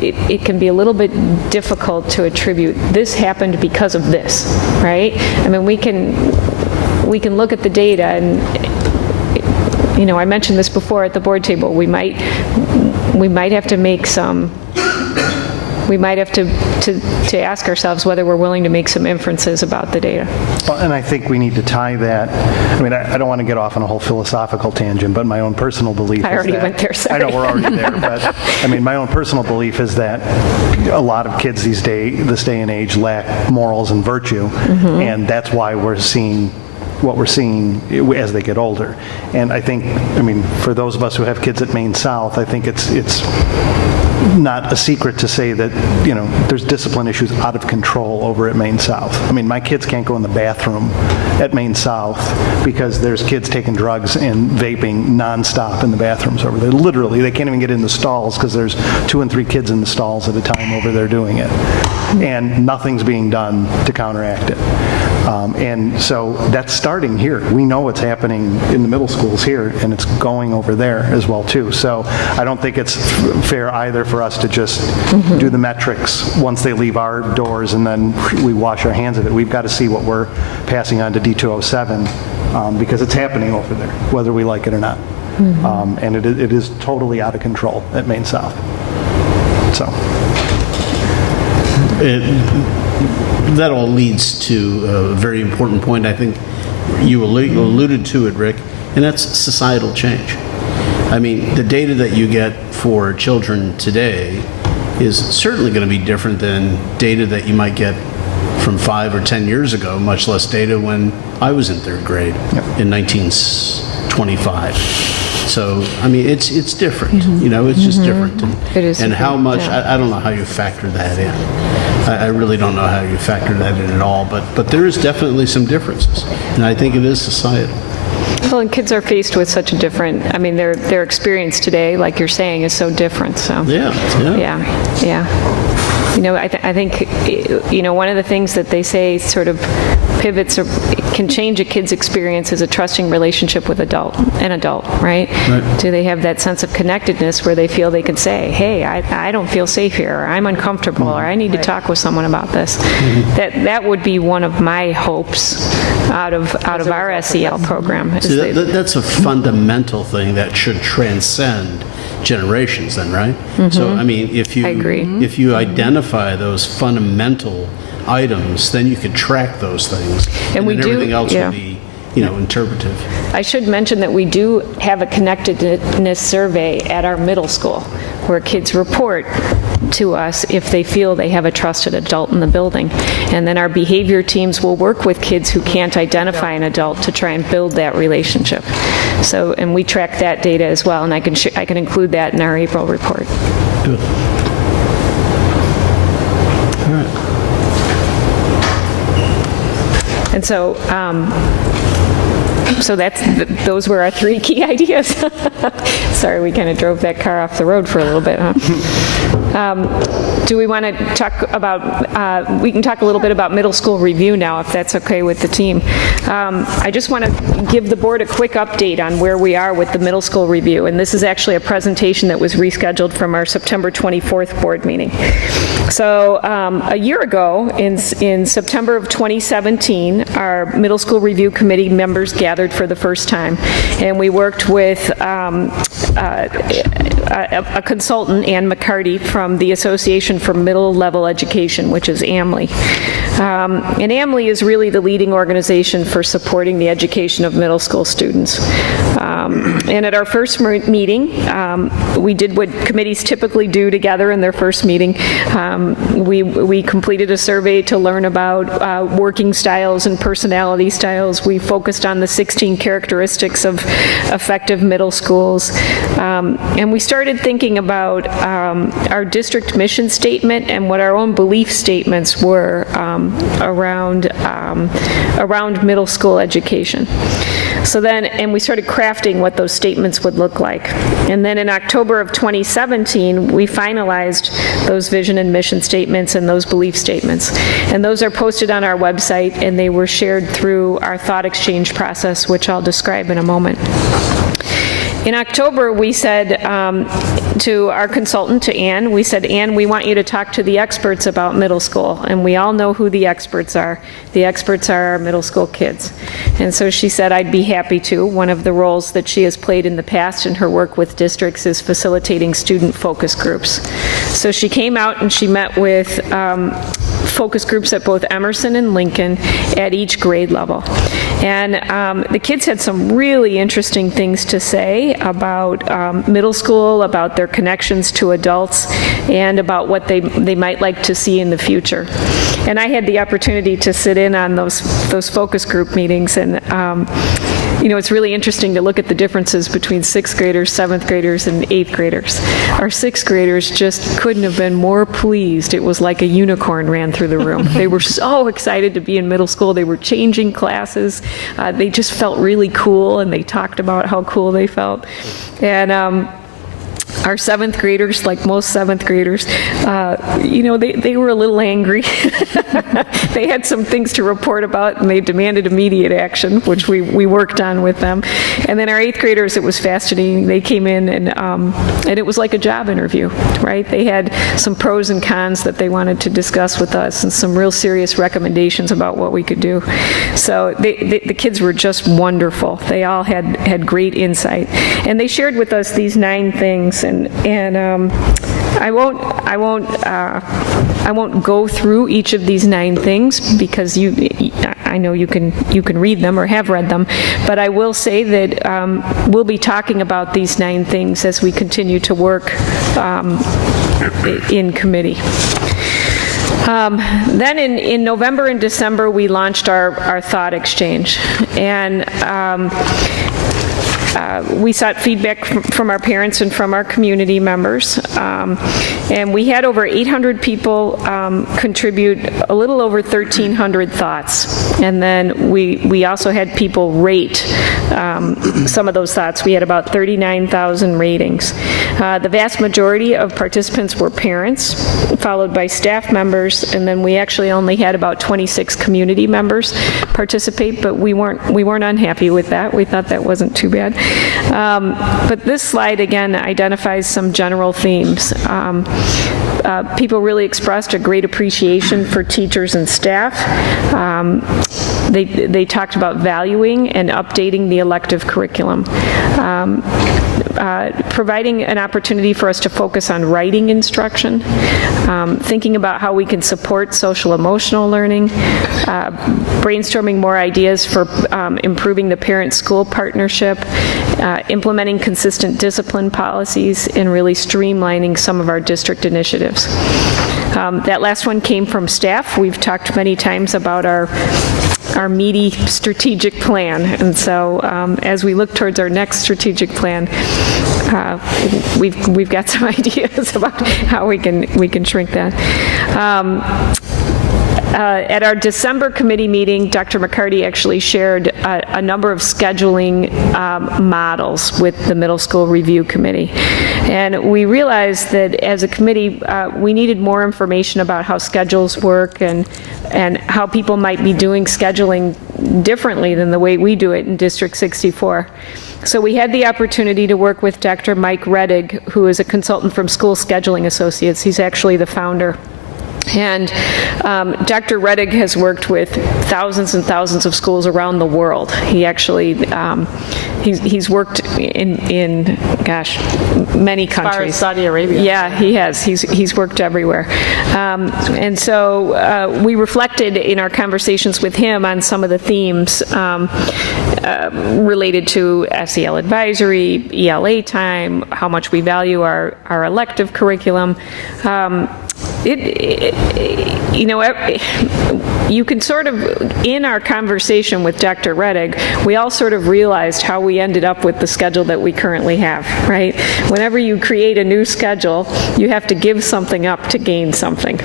it can be a little bit difficult to attribute, this happened because of this, right? I mean, we can look at the data and, I mentioned this before at the board table, we might have to make some, we might have to ask ourselves whether we're willing to make some inferences about the data. Well, and I think we need to tie that, I mean, I don't want to get off on a whole philosophical tangent, but my own personal belief I already went there, sorry. I know, we're already there, but I mean, my own personal belief is that a lot of kids this day and age lack morals and virtue, and that's why we're seeing what we're seeing as they get older. And I think, I mean, for those of us who have kids at Maine South, I think it's not a secret to say that, there's discipline issues out of control over at Maine South. I mean, my kids can't go in the bathroom at Maine South because there's kids taking drugs and vaping nonstop in the bathrooms over there. Literally, they can't even get in the stalls because there's 2 and 3 kids in the stalls at a time over there doing it. And nothing's being done to counteract it. And so that's starting here. We know it's happening in the middle schools here, and it's going over there as well, too. So I don't think it's fair either for us to just do the metrics once they leave our doors and then we wash our hands of it. We've got to see what we're passing on to D207 because it's happening over there, whether we like it or not. And it is totally out of control at Maine South. So. That all leads to a very important point. I think you alluded to it, Rick, and that's societal change. I mean, the data that you get for children today is certainly going to be different than data that you might get from 5 or 10 years ago, much less data when I was in 3rd grade in 1925. So, I mean, it's different, it's just different. It is. And how much, I don't know how you factor that in. I really don't know how you factor that in at all, but there is definitely some differences, and I think it is societal. Well, and kids are faced with such a different, I mean, their experience today, like you're saying, is so different, so. Yeah. I think, one of the things that they say sort of pivots or can change a kid's experience is a trusting relationship with an adult, right? Do they have that sense of connectedness where they feel they can say, hey, I don't feel safe here, or I'm uncomfortable, or I need to talk with someone about this. That would be one of my hopes out of our SEL program. See, that's a fundamental thing that should transcend generations then, right? So, I mean, if you identify those fundamental items, then you could track those things, and then everything else would be, interpretive. I should mention that we do have a connectedness survey at our middle school where kids report to us if they feel they have a trusted adult in the building. And then our behavior teams will work with kids who can't identify an adult to try and build that relationship. So, and we track that data as well, and I can include that in our April report. Good. All right. And so, those were our 3 key ideas. Sorry, we kind of drove that car off the road for a little bit, huh? Do we want to talk about, we can talk a little bit about middle school review now, if that's okay with the team. I just want to give the board a quick update on where we are with the middle school review, and this is actually a presentation that was rescheduled from our September 24th board meeting. So a year ago, in September of 2017, our middle school review committee members gathered for the first time, and we worked with a consultant, Ann McCarty, from the Association for Middle Level Education, which is AMLE. And AMLE is really the leading organization for supporting the education of middle school students. And at our first meeting, we did what committees typically do together in their first meeting. We completed a survey to learn about working styles and personality styles. We focused on the 16 characteristics of effective middle schools. And we started thinking about our district mission statement and what our own belief statements were around middle school education. So then, and we started crafting what those statements would look like. And then in October of 2017, we finalized those vision and mission statements and those belief statements. And those are posted on our website, and they were shared through our thought exchange process, which I'll describe in a moment. In October, we said to our consultant, to Ann, we said, Ann, we want you to talk to the experts about middle school. And we all know who the experts are. The experts are our middle school kids. And so she said, I'd be happy to. One of the roles that she has played in the past in her work with districts is facilitating student focus groups. So she came out and she met with focus groups at both Emerson and Lincoln at each grade level. And the kids had some really interesting things to say about middle school, about their connections to adults, and about what they might like to see in the future. And I had the opportunity to sit in on those focus group meetings, and you know, it's really interesting to look at the differences between 6th graders, 7th graders, and 8th graders. Our 6th graders just couldn't have been more pleased. It was like a unicorn ran through the room. They were so excited to be in middle school. They were changing classes. They just felt really cool, and they talked about how cool they felt. And our 7th graders, like most 7th graders, you know, they were a little angry. They had some things to report about, and they demanded immediate action, which we worked on with them. And then our 8th graders, it was fascinating. They came in, and it was like a job interview, right? They had some pros and cons that they wanted to discuss with us, and some real serious recommendations about what we could do. So the kids were just wonderful. They all had great insight. And they shared with us these 9 things. And I won't go through each of these 9 things, because I know you can read them or have read them, but I will say that we'll be talking about these 9 things as we continue to work in committee. Then in November and December, we launched our thought exchange, and we sought feedback from our parents and from our community members, and we had over 800 people contribute a little over 1,300 thoughts. And then we also had people rate some of those thoughts. We had about 39,000 ratings. The vast majority of participants were parents, followed by staff members, and then we actually only had about 26 community members participate, but we weren't unhappy with that. We thought that wasn't too bad. But this slide, again, identifies some general themes. People really expressed a great appreciation for teachers and staff. They talked about valuing and updating the elective curriculum, providing an opportunity for us to focus on writing instruction, thinking about how we can support social-emotional learning, brainstorming more ideas for improving the parent-school partnership, implementing consistent discipline policies, and really streamlining some of our district initiatives. That last one came from staff. We've talked many times about our meaty strategic plan, and so as we look towards our next strategic plan, we've got some ideas about how we can shrink that. At our December committee meeting, Dr. McCarty actually shared a number of scheduling models with the middle school review committee. And we realized that as a committee, we needed more information about how schedules work and how people might be doing scheduling differently than the way we do it in District 64. So we had the opportunity to work with Dr. Mike Rettig, who is a consultant from School Scheduling Associates. He's actually the founder. And Dr. Rettig has worked with thousands and thousands of schools around the world. He actually, he's worked in gosh, many countries. As far as Saudi Arabia. Yeah, he has. He's worked everywhere. And so we reflected in our conversations with him on some of the themes related to SEL advisory, ELA time, how much we value our elective curriculum. You can sort of, in our conversation with Dr. Rettig, we all sort of realized how we ended up with the schedule that we currently have, right? Whenever you create a new schedule, you have to give something up to gain something.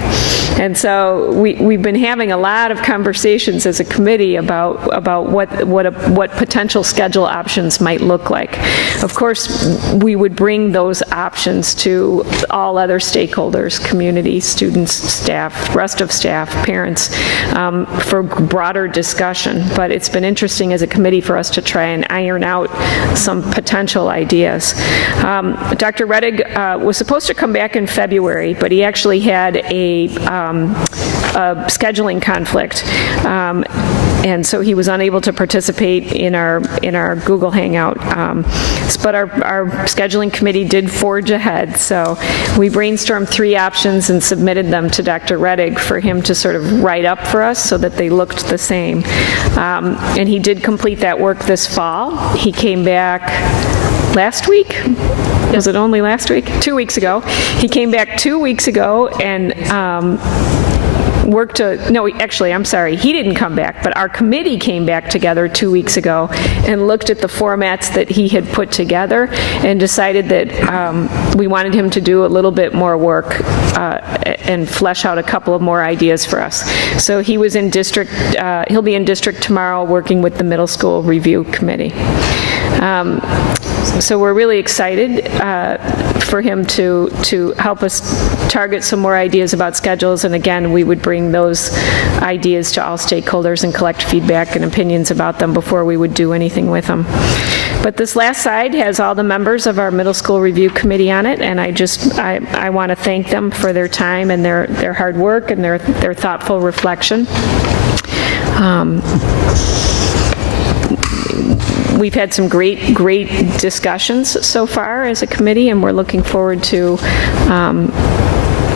And so we've been having a lot of conversations as a committee about what potential schedule options might look like. Of course, we would bring those options to all other stakeholders, community, students, staff, rest of staff, parents, for broader discussion. But it's been interesting as a committee for us to try and iron out some potential ideas. Dr. Rettig was supposed to come back in February, but he actually had a scheduling conflict. And so he was unable to participate in our Google Hangout. But our scheduling committee did forge ahead. So we brainstormed 3 options and submitted them to Dr. Rettig for him to sort of write up for us so that they looked the same. And he did complete that work this fall. He came back last week. Was it only last week? 2 weeks ago. He came back 2 weeks ago and I'm sorry, he didn't come back, but our committee came back together 2 weeks ago and looked at the formats that he had put together and decided that we wanted him to do a little bit more work and flesh out a couple of more ideas for us. So he was in district, he'll be in district tomorrow working with the middle school review committee. So we're really excited for him to help us target some more ideas about schedules, and again, we would bring those ideas to all stakeholders and collect feedback and opinions about them before we would do anything with them. But this last slide has all the members of our middle school review committee on it, and I want to thank them for their time and their hard work and their thoughtful reflection. We've had some great discussions so far as a committee, and we're looking forward to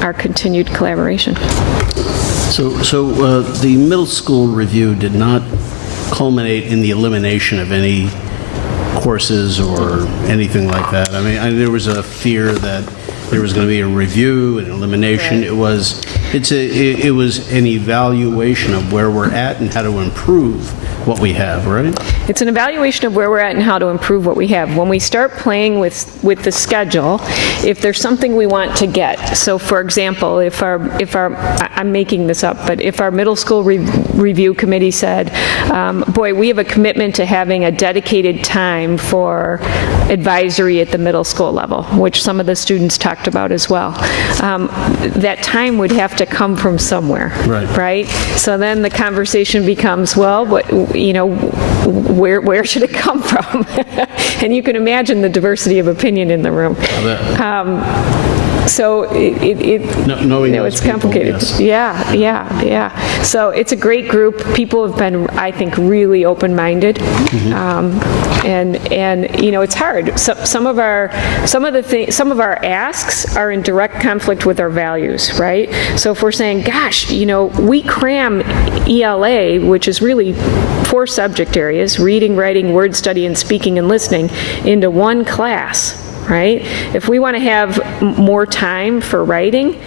our continued collaboration. So the middle school review did not culminate in the elimination of any courses or anything like that. I mean, there was a fear that there was going to be a review and elimination. Right. It was an evaluation of where we're at and how to improve what we have, right? It's an evaluation of where we're at and how to improve what we have. When we start playing with the schedule, if there's something we want to get, so for example, if our I'm making this up, but if our middle school review committee said, boy, we have a commitment to having a dedicated time for advisory at the middle school level, which some of the students talked about as well, that time would have to come from somewhere, right? So then the conversation becomes, well, where should it come from? And you can imagine the diversity of opinion in the room. So it's complicated. Yes. Yeah. So it's a great group. People have been, I think, really open-minded, and it's hard. Some of our asks are in direct conflict with our values, right? So if we're saying, gosh, we cram ELA, which is really 4 subject areas: reading, writing, word study, and speaking and listening, into one class. Right? If we want to have more time for writing,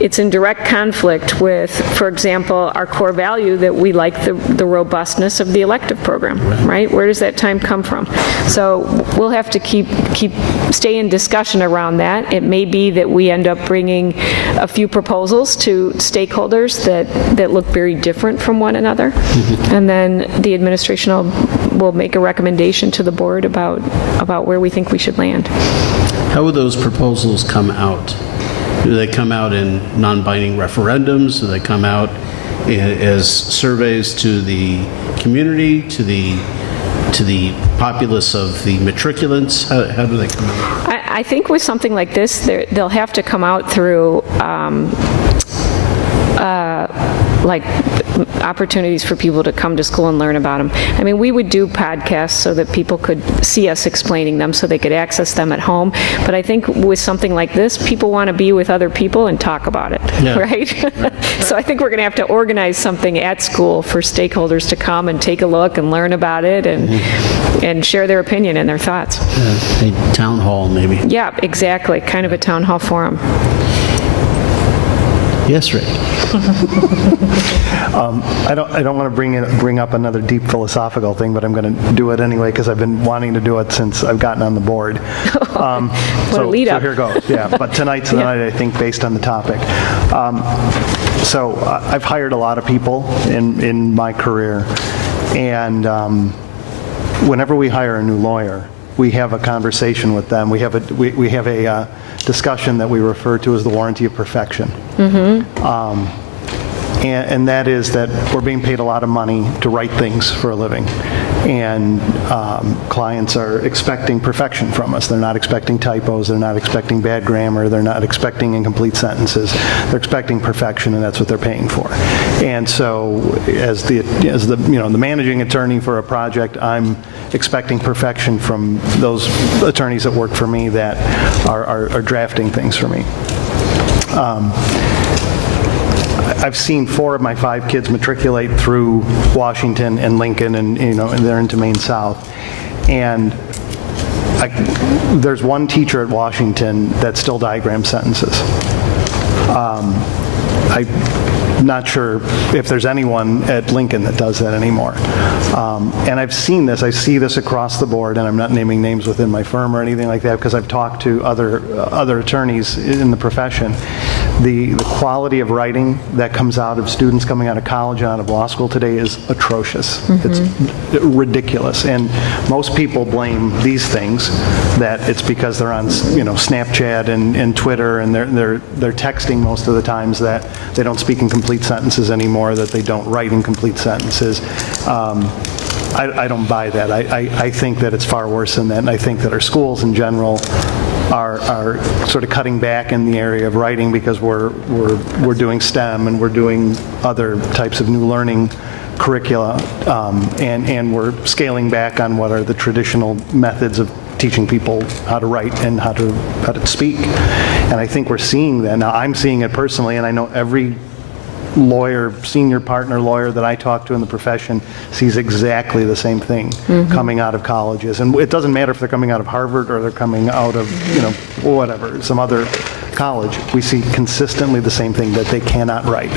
it's in direct conflict with, for example, our core value that we like the robustness of the elective program, right? Where does that time come from? So we'll have to stay in discussion around that. It may be that we end up bringing a few proposals to stakeholders that look very different from one another. And then the administration will make a recommendation to the board about where we think we should land. How will those proposals come out? Do they come out in non-binding referendums? Do they come out as surveys to the community, to the populace of the matriculants? How do they come out? I think with something like this, they'll have to come out through like opportunities for people to come to school and learn about them. I mean, we would do podcasts so that people could see us explaining them so they could access them at home. But I think with something like this, people want to be with other people and talk about it, right? So I think we're going to have to organize something at school for stakeholders to come and take a look and learn about it and share their opinion and their thoughts. A town hall, maybe. Yeah, exactly. Kind of a town hall forum. Yes, Rick. I don't want to bring up another deep philosophical thing, but I'm going to do it anyway because I've been wanting to do it since I've gotten on the board. What a lead up. So here goes. Yeah, but tonight's the night, I think, based on the topic. So I've hired a lot of people in my career, and whenever we hire a new lawyer, we have a conversation with them. We have a discussion that we refer to as the warranty of perfection. And that is that we're being paid a lot of money to write things for a living. And clients are expecting perfection from us. They're not expecting typos. They're not expecting bad grammar. They're not expecting incomplete sentences. They're expecting perfection, and that's what they're paying for. And so as the managing attorney for a project, I'm expecting perfection from those attorneys that work for me that are drafting things for me. I've seen 4 of my 5 kids matriculate through Washington and Lincoln, and they're into Maine South. And there's one teacher at Washington that still diagrams sentences. I'm not sure if there's anyone at Lincoln that does that anymore. And I've seen this. I see this across the board, and I'm not naming names within my firm or anything like that because I've talked to other attorneys in the profession. The quality of writing that comes out of students coming out of college and out of law school today is atrocious. It's ridiculous. And most people blame these things, that it's because they're on Snapchat and Twitter, and they're texting most of the times, that they don't speak in complete sentences anymore, that they don't write in complete sentences. I don't buy that. I think that it's far worse than that, and I think that our schools in general are sort of cutting back in the area of writing because we're doing STEM and we're doing other types of new learning curricula, and we're scaling back on what are the traditional methods of teaching people how to write and how to speak. And I think we're seeing that. Now, I'm seeing it personally, and I know every lawyer, senior partner lawyer that I talk to in the profession sees exactly the same thing coming out of colleges. And it doesn't matter if they're coming out of Harvard or they're coming out of, whatever, some other college. We see consistently the same thing, that they cannot write.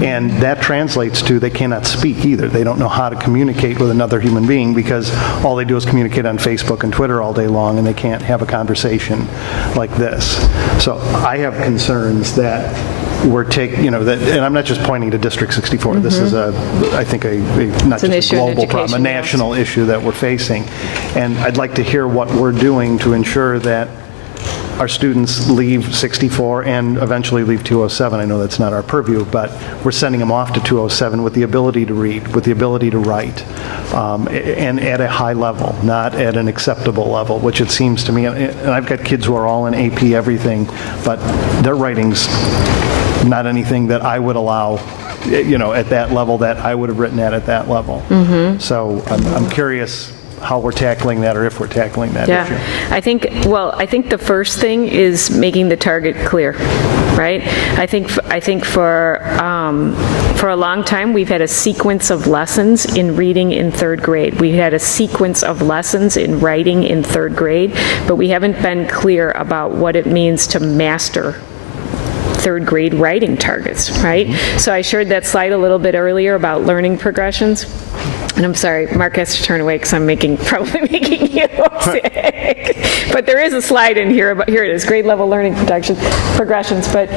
And that translates to they cannot speak either. They don't know how to communicate with another human being because all they do is communicate on Facebook and Twitter all day long, and they can't have a conversation like this. So I have concerns that we're taking, and I'm not just pointing to District 64. This is I think not just a global problem, a national issue that we're facing. And I'd like to hear what we're doing to ensure that our students leave 64 and eventually leave 207. I know that's not our purview, but we're sending them off to 207 with the ability to read, with the ability to write, and at a high level, not at an acceptable level, which it seems to me, and I've got kids who are all in AP everything, but their writing's not anything that I would allow, at that level that I would have written at that level. So I'm curious how we're tackling that, or if we're tackling that issue. I think the first thing is making the target clear, right? I think for a long time we've had a sequence of lessons in reading in 3rd grade. We had a sequence of lessons in writing in 3rd grade, but we haven't been clear about what it means to master third grade writing targets, right? So I shared that slide a little bit earlier about learning progressions. And I'm sorry, Mark has to turn away because I'm probably making you sick. But there is a slide in here about, here it is, grade level learning progressions. But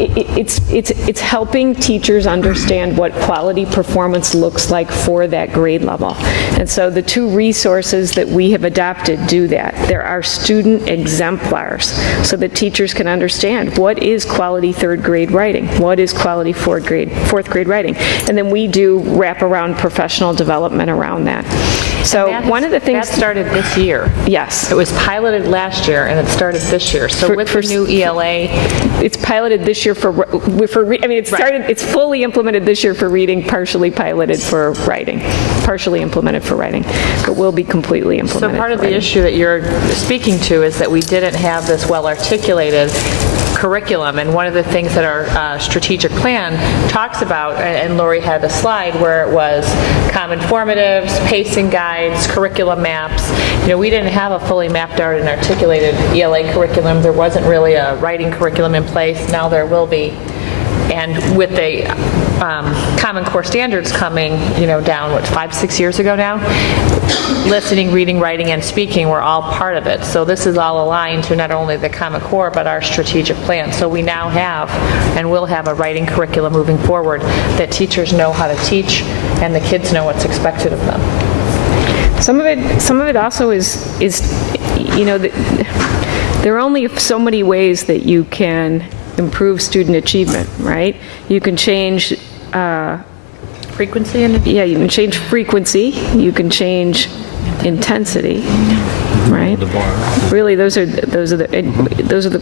it's helping teachers understand what quality performance looks like for that grade level. And so the two resources that we have adopted do that. There are student exemplars so that teachers can understand what is quality third grade writing, what is quality fourth grade writing. And then we do wraparound professional development around that. So one of the things that started this year. Yes. It was piloted last year and it started this year. So with the new ELA, it's piloted this year it's fully implemented this year for reading, partially piloted for writing, partially implemented for writing, but will be completely implemented. So part of for the writing. issue that you're speaking to is that we didn't have this well-articulated curriculum, and one of the things that our strategic plan talks about, and Lori had a slide where it was common formatives, pacing guides, curriculum maps. You know, we didn't have a fully mapped out and articulated ELA curriculum. There wasn't really a writing curriculum in place. Now there will be. And with the Common Core standards coming, down, 5-6 years ago now, listening, reading, writing, and speaking were all part of it. So this is all aligned to not only the Common Core, but our strategic plan. So we now have, and will have, a writing curriculum moving forward that teachers know how to teach, and the kids know what's expected of them. Some of it also is there are only so many ways that you can improve student achievement, right? You can change Frequency? you can change frequency, you can change intensity, right? Really, those are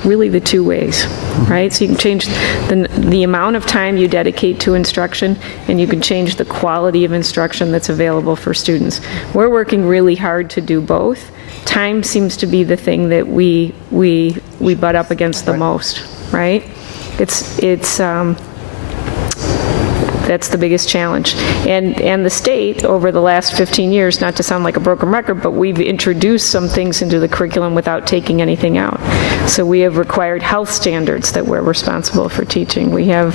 really the two ways, right? So you can change the amount of time you dedicate to instruction, and you can change the quality of instruction that's available for students. We're working really hard to do both. Time seems to be the thing that we butt up against the most, right? That's the biggest challenge. And the state, over the last 15 years, not to sound like a broken record, but we've introduced some things into the curriculum without taking anything out. So we have required health standards that we're responsible for teaching. We have,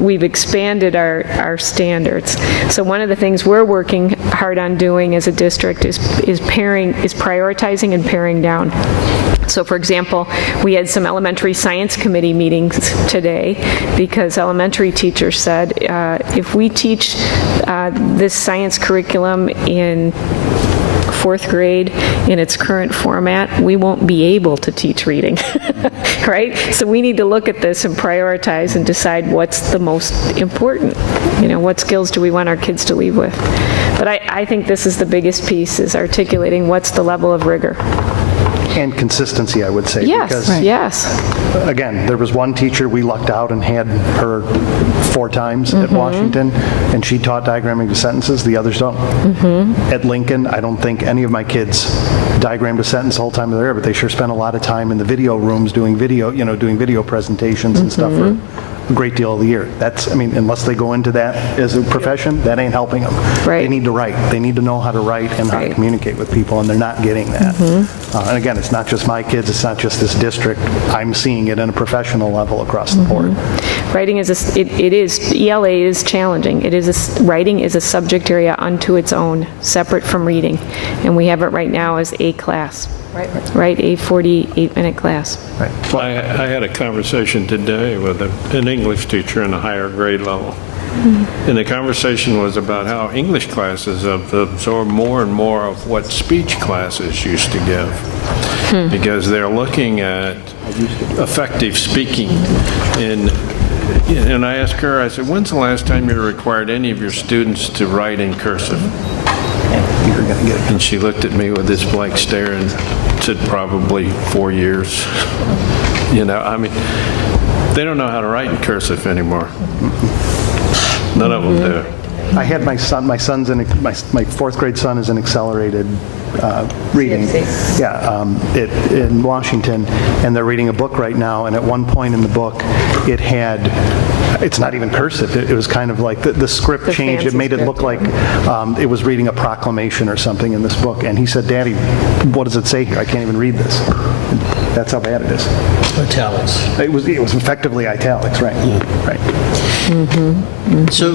we've expanded our standards. So one of the things we're working hard on doing as a district is prioritizing and paring down. So, for example, we had some elementary science committee meetings today because elementary teachers said, if we teach this science curriculum in fourth grade in its current format, we won't be able to teach reading, right? So we need to look at this and prioritize and decide what's the most important. What skills do we want our kids to leave with? But I think this is the biggest piece, is articulating what's the level of rigor. And consistency, I would say. Yes, Because, yes. again, there was one teacher we lucked out and had her 4 times at Washington, and she taught diagramming to sentences. The others don't. At Lincoln, I don't think any of my kids diagrammed a sentence the whole time they're there, but they sure spent a lot of time in the video rooms doing video presentations and stuff for a great deal of the year. That's, unless they go into that as a profession, that ain't helping them. Right. They need to write. They need to know how to write and how to communicate with people, and they're not getting that. And again, it's not just my kids, it's not just this district. I'm seeing it on a professional level across the board. Writing ELA is challenging. Writing is a subject area unto its own, separate from reading. And we have it right now as a class. Right, a 48-minute class. Right. I had a conversation today with an English teacher in a higher grade level. And the conversation was about how English classes have absorbed more and more of what speech classes used to give. Because they're looking at effective speaking. And I asked her, I said, when's the last time you required any of your students to write in cursive? And she looked at me with this blank stare and said, probably 4 years. They don't know how to write in cursive anymore. None of them do. I had my fourth grade son is in accelerated reading. In Washington, and they're reading a book right now, and at one point in the book, it's not even cursive. It was kind of like the script changed. It made it look like it was reading a proclamation or something in this book. And he said, Daddy, what does it say here? I can't even read this. That's how bad it is. Italics. It was effectively italics, right? Right. So,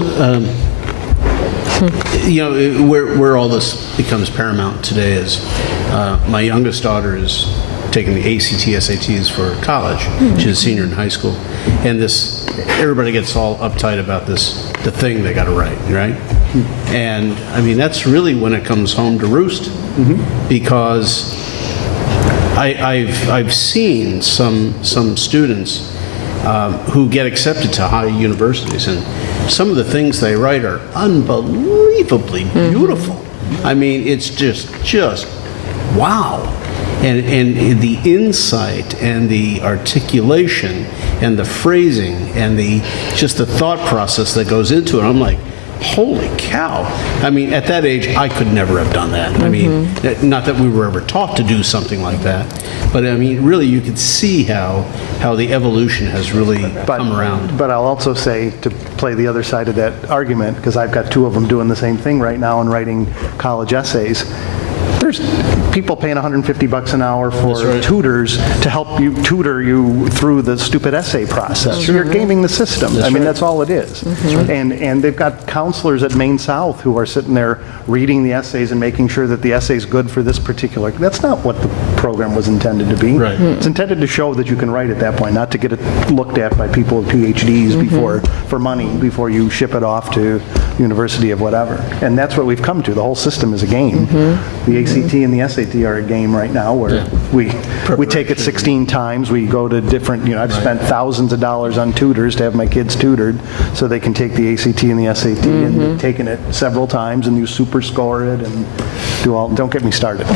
where all this becomes paramount today is my youngest daughter is taking the ACT, SATs for college. She's a senior in high school. And everybody gets all uptight about the thing they got to write, right? And, I mean, that's really when it comes home to roost. Because I've seen some students who get accepted to high universities, and some of the things they write are unbelievably beautiful. I mean, it's just wow. And the insight and the articulation and the phrasing and just the thought process that goes into it, I'm like, holy cow. I mean, at that age, I could never have done that. I mean, not that we were ever taught to do something like that, but I mean, really, you could see how the evolution has really come around. But I'll also say, to play the other side of that argument, because I've got two of them doing the same thing right now and writing college essays, there's people paying $150 an hour for tutors to help you tutor you through the stupid essay process. You're gaming the system. I mean, that's all it is. And they've got counselors at Maine South who are sitting there reading the essays and making sure that the essay's good for this particular. That's not what the program was intended to be. Right. It's intended to show that you can write at that point, not to get it looked at by people with PhDs for money before you ship it off to university of whatever. And that's what we've come to. The whole system is a game. The ACT and the SAT are a game right now where we take it 16 times. We go to different, I've spent thousands of dollars on tutors to have my kids tutored so they can take the ACT and the SAT, and they've taken it several times, and you super score it and don't get me started.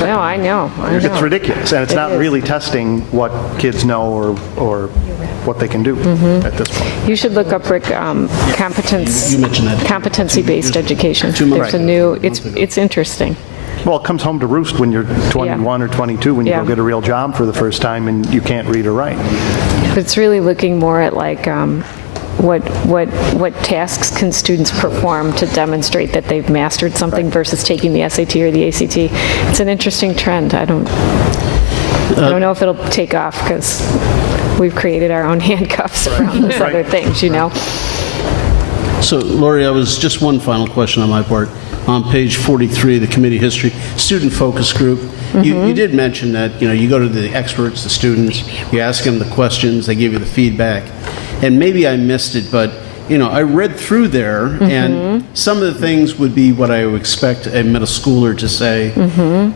No, I know. It's ridiculous, and it's not really testing what kids know or what they can do at this point. You should look up, Rick, You mentioned that. competency-based education. There's a new, it's interesting. Well, it comes home to roost when you're 21 or 22, when you go get a real job for the first time and you can't read or write. But it's really looking more at like what tasks can students perform to demonstrate that they've mastered something versus taking the SAT or the ACT. It's an interesting trend. I don't know if it'll take off because we've created our own handcuffs around those other things, So, Lori, I was just one final question on my part. On page 43, the committee history, student focus group, you did mention that, you go to the experts, the students, you ask them the questions, they give you the feedback. And maybe I missed it, but, I read through there, and some of the things would be what I would expect a middle schooler to say,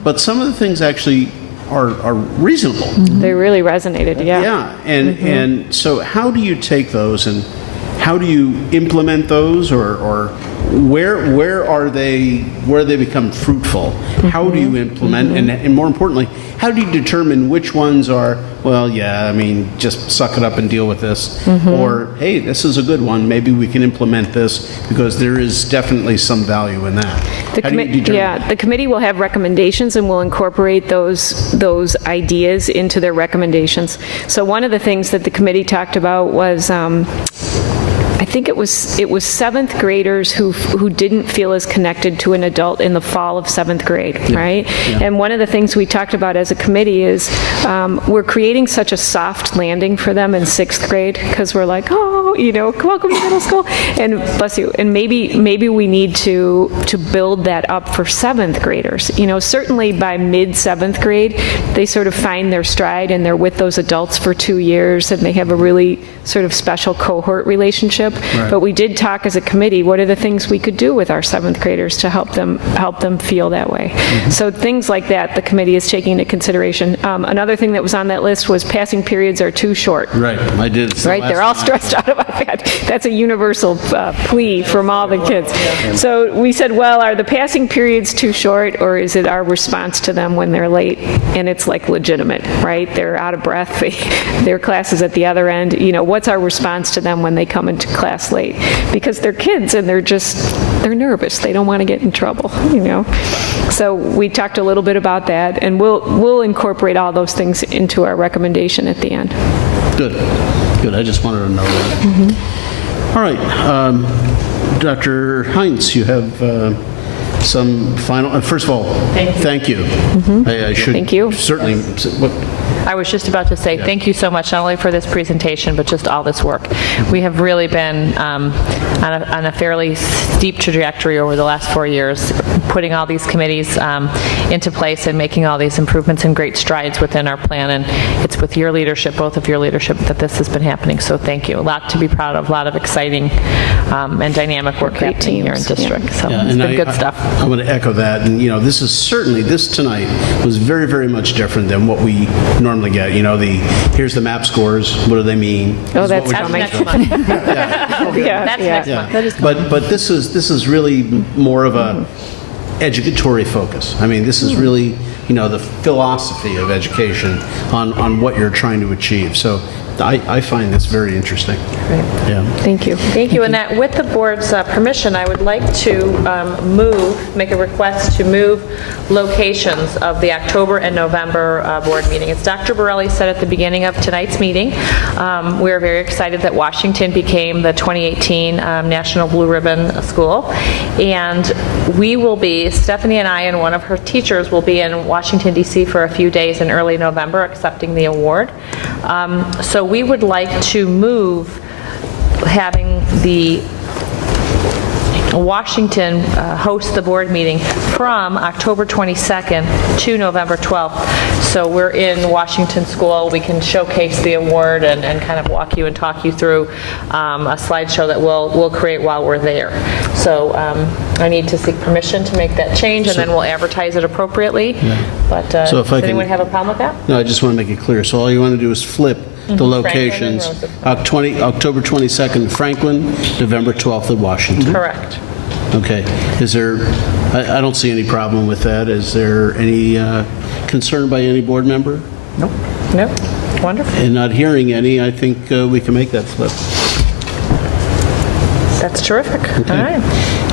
but some of the things actually are reasonable. They really resonated, yeah. Yeah, and so how do you take those and how do you implement those, or where they become fruitful? How do you implement, and more importantly, how do you determine which ones are, well, yeah, I mean, just suck it up and deal with this, or hey, this is a good one, maybe we can implement this because there is definitely some value in that. The committee will have recommendations and will incorporate those ideas into their recommendations. So one of the things that the committee talked about was I think it was seventh graders who didn't feel as connected to an adult in the fall of seventh grade, right? Yeah. And one of the things we talked about as a committee is we're creating such a soft landing for them in sixth grade because we're like, welcome to middle school, and bless you. And maybe we need to build that up for seventh graders. Certainly by mid seventh grade, they sort of find their stride and they're with those adults for 2 years and they have a really sort of special cohort relationship. Right. But we did talk as a committee, what are the things we could do with our seventh graders to help them feel that way? So things like that the committee is taking into consideration. Another thing that was on that list was passing periods are too short. Right, I did. Right, they're all stressed out about that. That's a universal plea from all the kids. So we said, well, are the passing periods too short, or is it our response to them when they're late and it's like legitimate, right? They're out of breath, their class is at the other end. What's our response to them when they come into class late? Because they're kids and they're nervous. They don't want to get in trouble, So we talked a little bit about that, and we'll incorporate all those things into our recommendation at the end. Good. I just wanted to know that. All right. Dr. Heinz, you have some final... first of all, thank you. I should Thank you. Certainly... I was just about to say, thank you so much, not only for this presentation, but just all this work. We have really been on a fairly steep trajectory over the last 4 years, putting all these committees into place and making all these improvements and great strides within our plan. And it's with your leadership, both of your leadership, that this has been happening. So thank you. A lot to be proud of, a lot of exciting and dynamic work happening here in district. So Yeah, it's and been good stuff. I want to echo that, and this is certainly, this tonight was very, very much different than what we normally get. Here's the map scores, what do they mean? Oh, This is what that's we coming. Next month. That's next month. But this is really more of a educatory focus. I mean, this is really, the philosophy of education on what you're trying to achieve. So I find this very interesting. Yeah. Thank you. Thank you. And that, with the board's permission, I would like to make a request to move locations of the October and November board meeting. As Dr. Borelli said at the beginning of tonight's meeting, we are very excited that Washington became the 2018 National Blue Ribbon School. And we will be, Stephanie and I and one of her teachers will be in Washington, D.C. for a few days in early November accepting the award. So we would like to move having the Washington host the board meeting from October 22nd to November 12th. So we're in Washington School. We can showcase the award and kind of walk you and talk you through a slideshow that we'll create while we're there. So I need to seek permission to make that change, and then we'll advertise it appropriately. But So if I does can- anyone have a problem with that? No, I just want to make it clear. So all you want to do is flip the locations. October 22nd, Franklin, November 12th at Washington. Correct. Okay. Is there, I don't see any problem with that. Is there any concern by any board member? Nope. Nope. Wonderful. And not hearing any, I think we can make that flip. That's terrific. All right.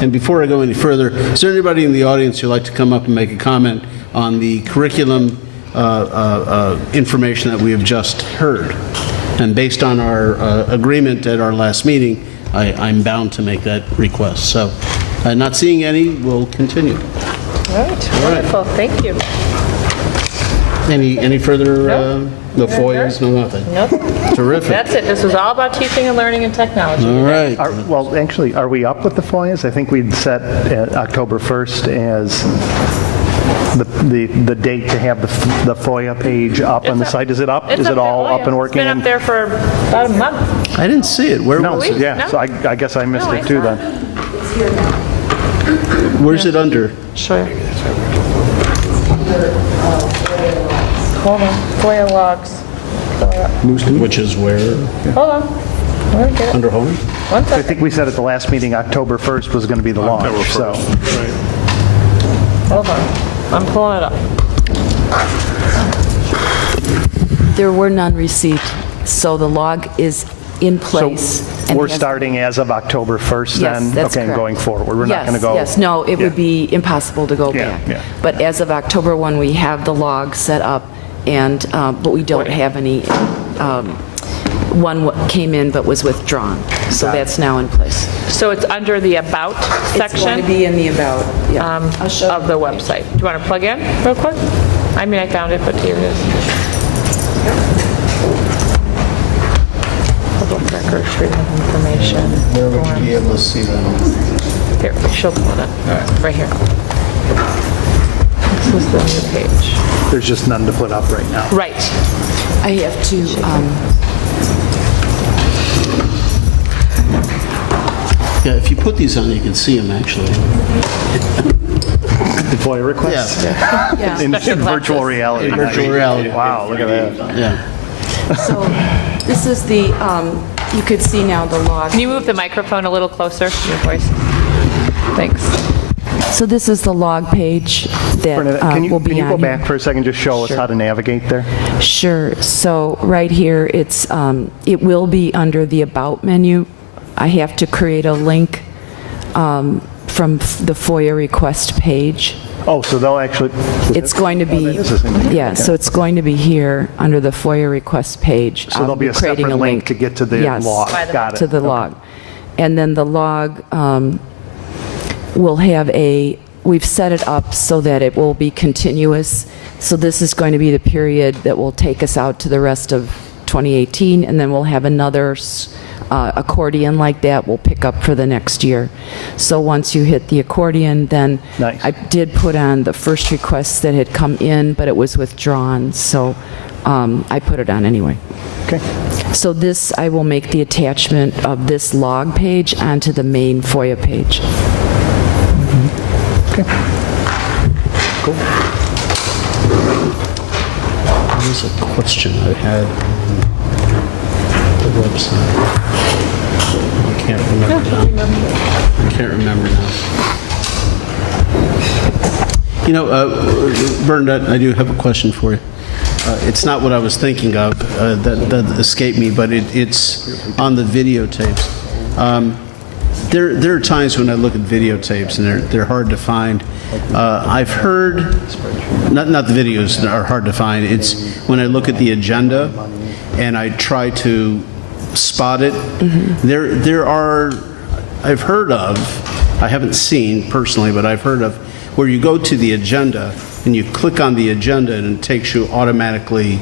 And before I go any further, is there anybody in the audience who'd like to come up and make a comment on the curriculum information that we have just heard? And based on our agreement at our last meeting, I'm bound to make that request. So, not seeing any, we'll continue. All right. Wonderful. Thank you. Any further, no FOIAs, no nothing? Nope. Terrific. That's it. This was all about teaching and learning and technology. All right. Well, actually, are we up with the FOIAs? I think we'd set October 1st as the date to have the FOIA page up on the site. Is it up? It's Is it all there. Oh, up and yeah. working? It's been up there for about a month. I didn't see it. Where No, was it? yeah, No? so I guess I missed No, it I too saw then. Where's it under? Sure. Hold on. FOIA logs. Which is where? Hold on. Let me get it. Under home? One I second. think we said at the last meeting, October 1st was going to be the launch, so. Hold on. I'm pulling it up. There were none received, so the log is in place. So and we're has- starting as of October 1st then? Yes, that's Okay, and correct. going forward, we're not going to go. Yes, no, it Yeah. would be impossible to go Yeah, back. yeah. But as of October 1, we have the log set up, and, but we don't have any, one came in but was withdrawn, so Got it. that's now in place. So it's under the About It's going to section be in the about, yeah. I'll show of the website. Do you want to plug in real quick? I mean, I found it, but here it is. Public record, freedom of information. Where would you be able to see that? Here, she'll pull it up. Right here. This is the new page. There's just none to put up right now. Right. I have to, Yeah, if you put these on, you can see them actually. The FOIA requests? yeah. In Special virtual classes. reality. In virtual reality. Wow, look at that. Yeah. So this is the, you could see now the log. Can you move the microphone a little closer to your voice? Thanks. So this is the log page that Bernadette, will be can you on go here. back for a second, just show us Sure. how to navigate there? Sure. So right here, it's, it will be under the About menu. I have to create a link from the FOIA request page. Oh, so they'll actually. It's going to be, this is in here. yeah, so it's going to be here under the FOIA request page. So there'll be a creating separate link to get to the Yes, log. Got it. to the Okay. log. And then the log will have a we've set it up so that it will be continuous. So this is going to be the period that will take us out to the rest of 2018, and then we'll have another accordion like that we'll pick up for the next year. So once you hit the accordion, then Nice. I did put on the first requests that had come in, but it was withdrawn, so I put it on anyway. Okay. So this, I will make the attachment of this log page onto the main FOIA page. Cool. There was a question I had on the website. I can't remember now. I can't remember now. You know, Bernadette, I do have a question for you. It's not what I was thinking of that escaped me, but it's on the videotapes. There are times when I look at videotapes and they're hard to find. I've heard, not the videos are hard to find, it's when I look at the agenda and I try to spot it. There are, I've heard of, I haven't seen personally, but I've heard of where you go to the agenda and you click on the agenda and it takes you automatically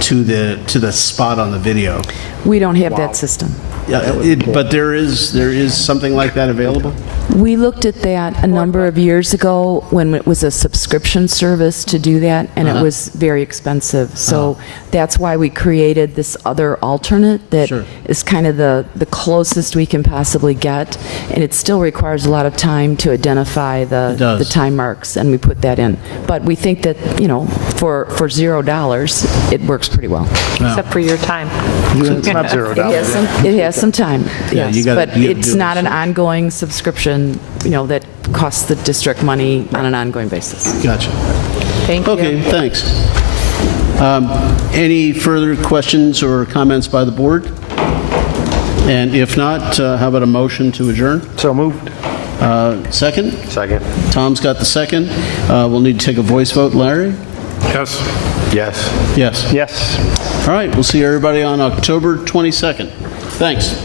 to the spot on the video. We don't have that system. Yeah, but there is something like that available? We looked at that a number of years ago when it was a subscription service to do that, and it was very expensive. So that's why we created this other alternate that Sure. is kind of the closest we can possibly get, and it still requires a lot of time to identify the time marks, and we put that in. But we think that, you know, for $0, it works pretty well. Except for your time. It's not $0. It has some time, Yeah, yes, you gotta- but you gotta it's do not it. an ongoing subscription, you know, that costs the district money on an ongoing basis. Gotcha. Thank you. Okay, thanks. Any further questions or comments by the board? And if not, how about a motion to adjourn? So moved. Second? Second. Tom's got the second. We'll need to take a voice vote. Larry? Yes. Yes. Yes. Yes. All right, we'll see everybody on October 22nd. Thanks.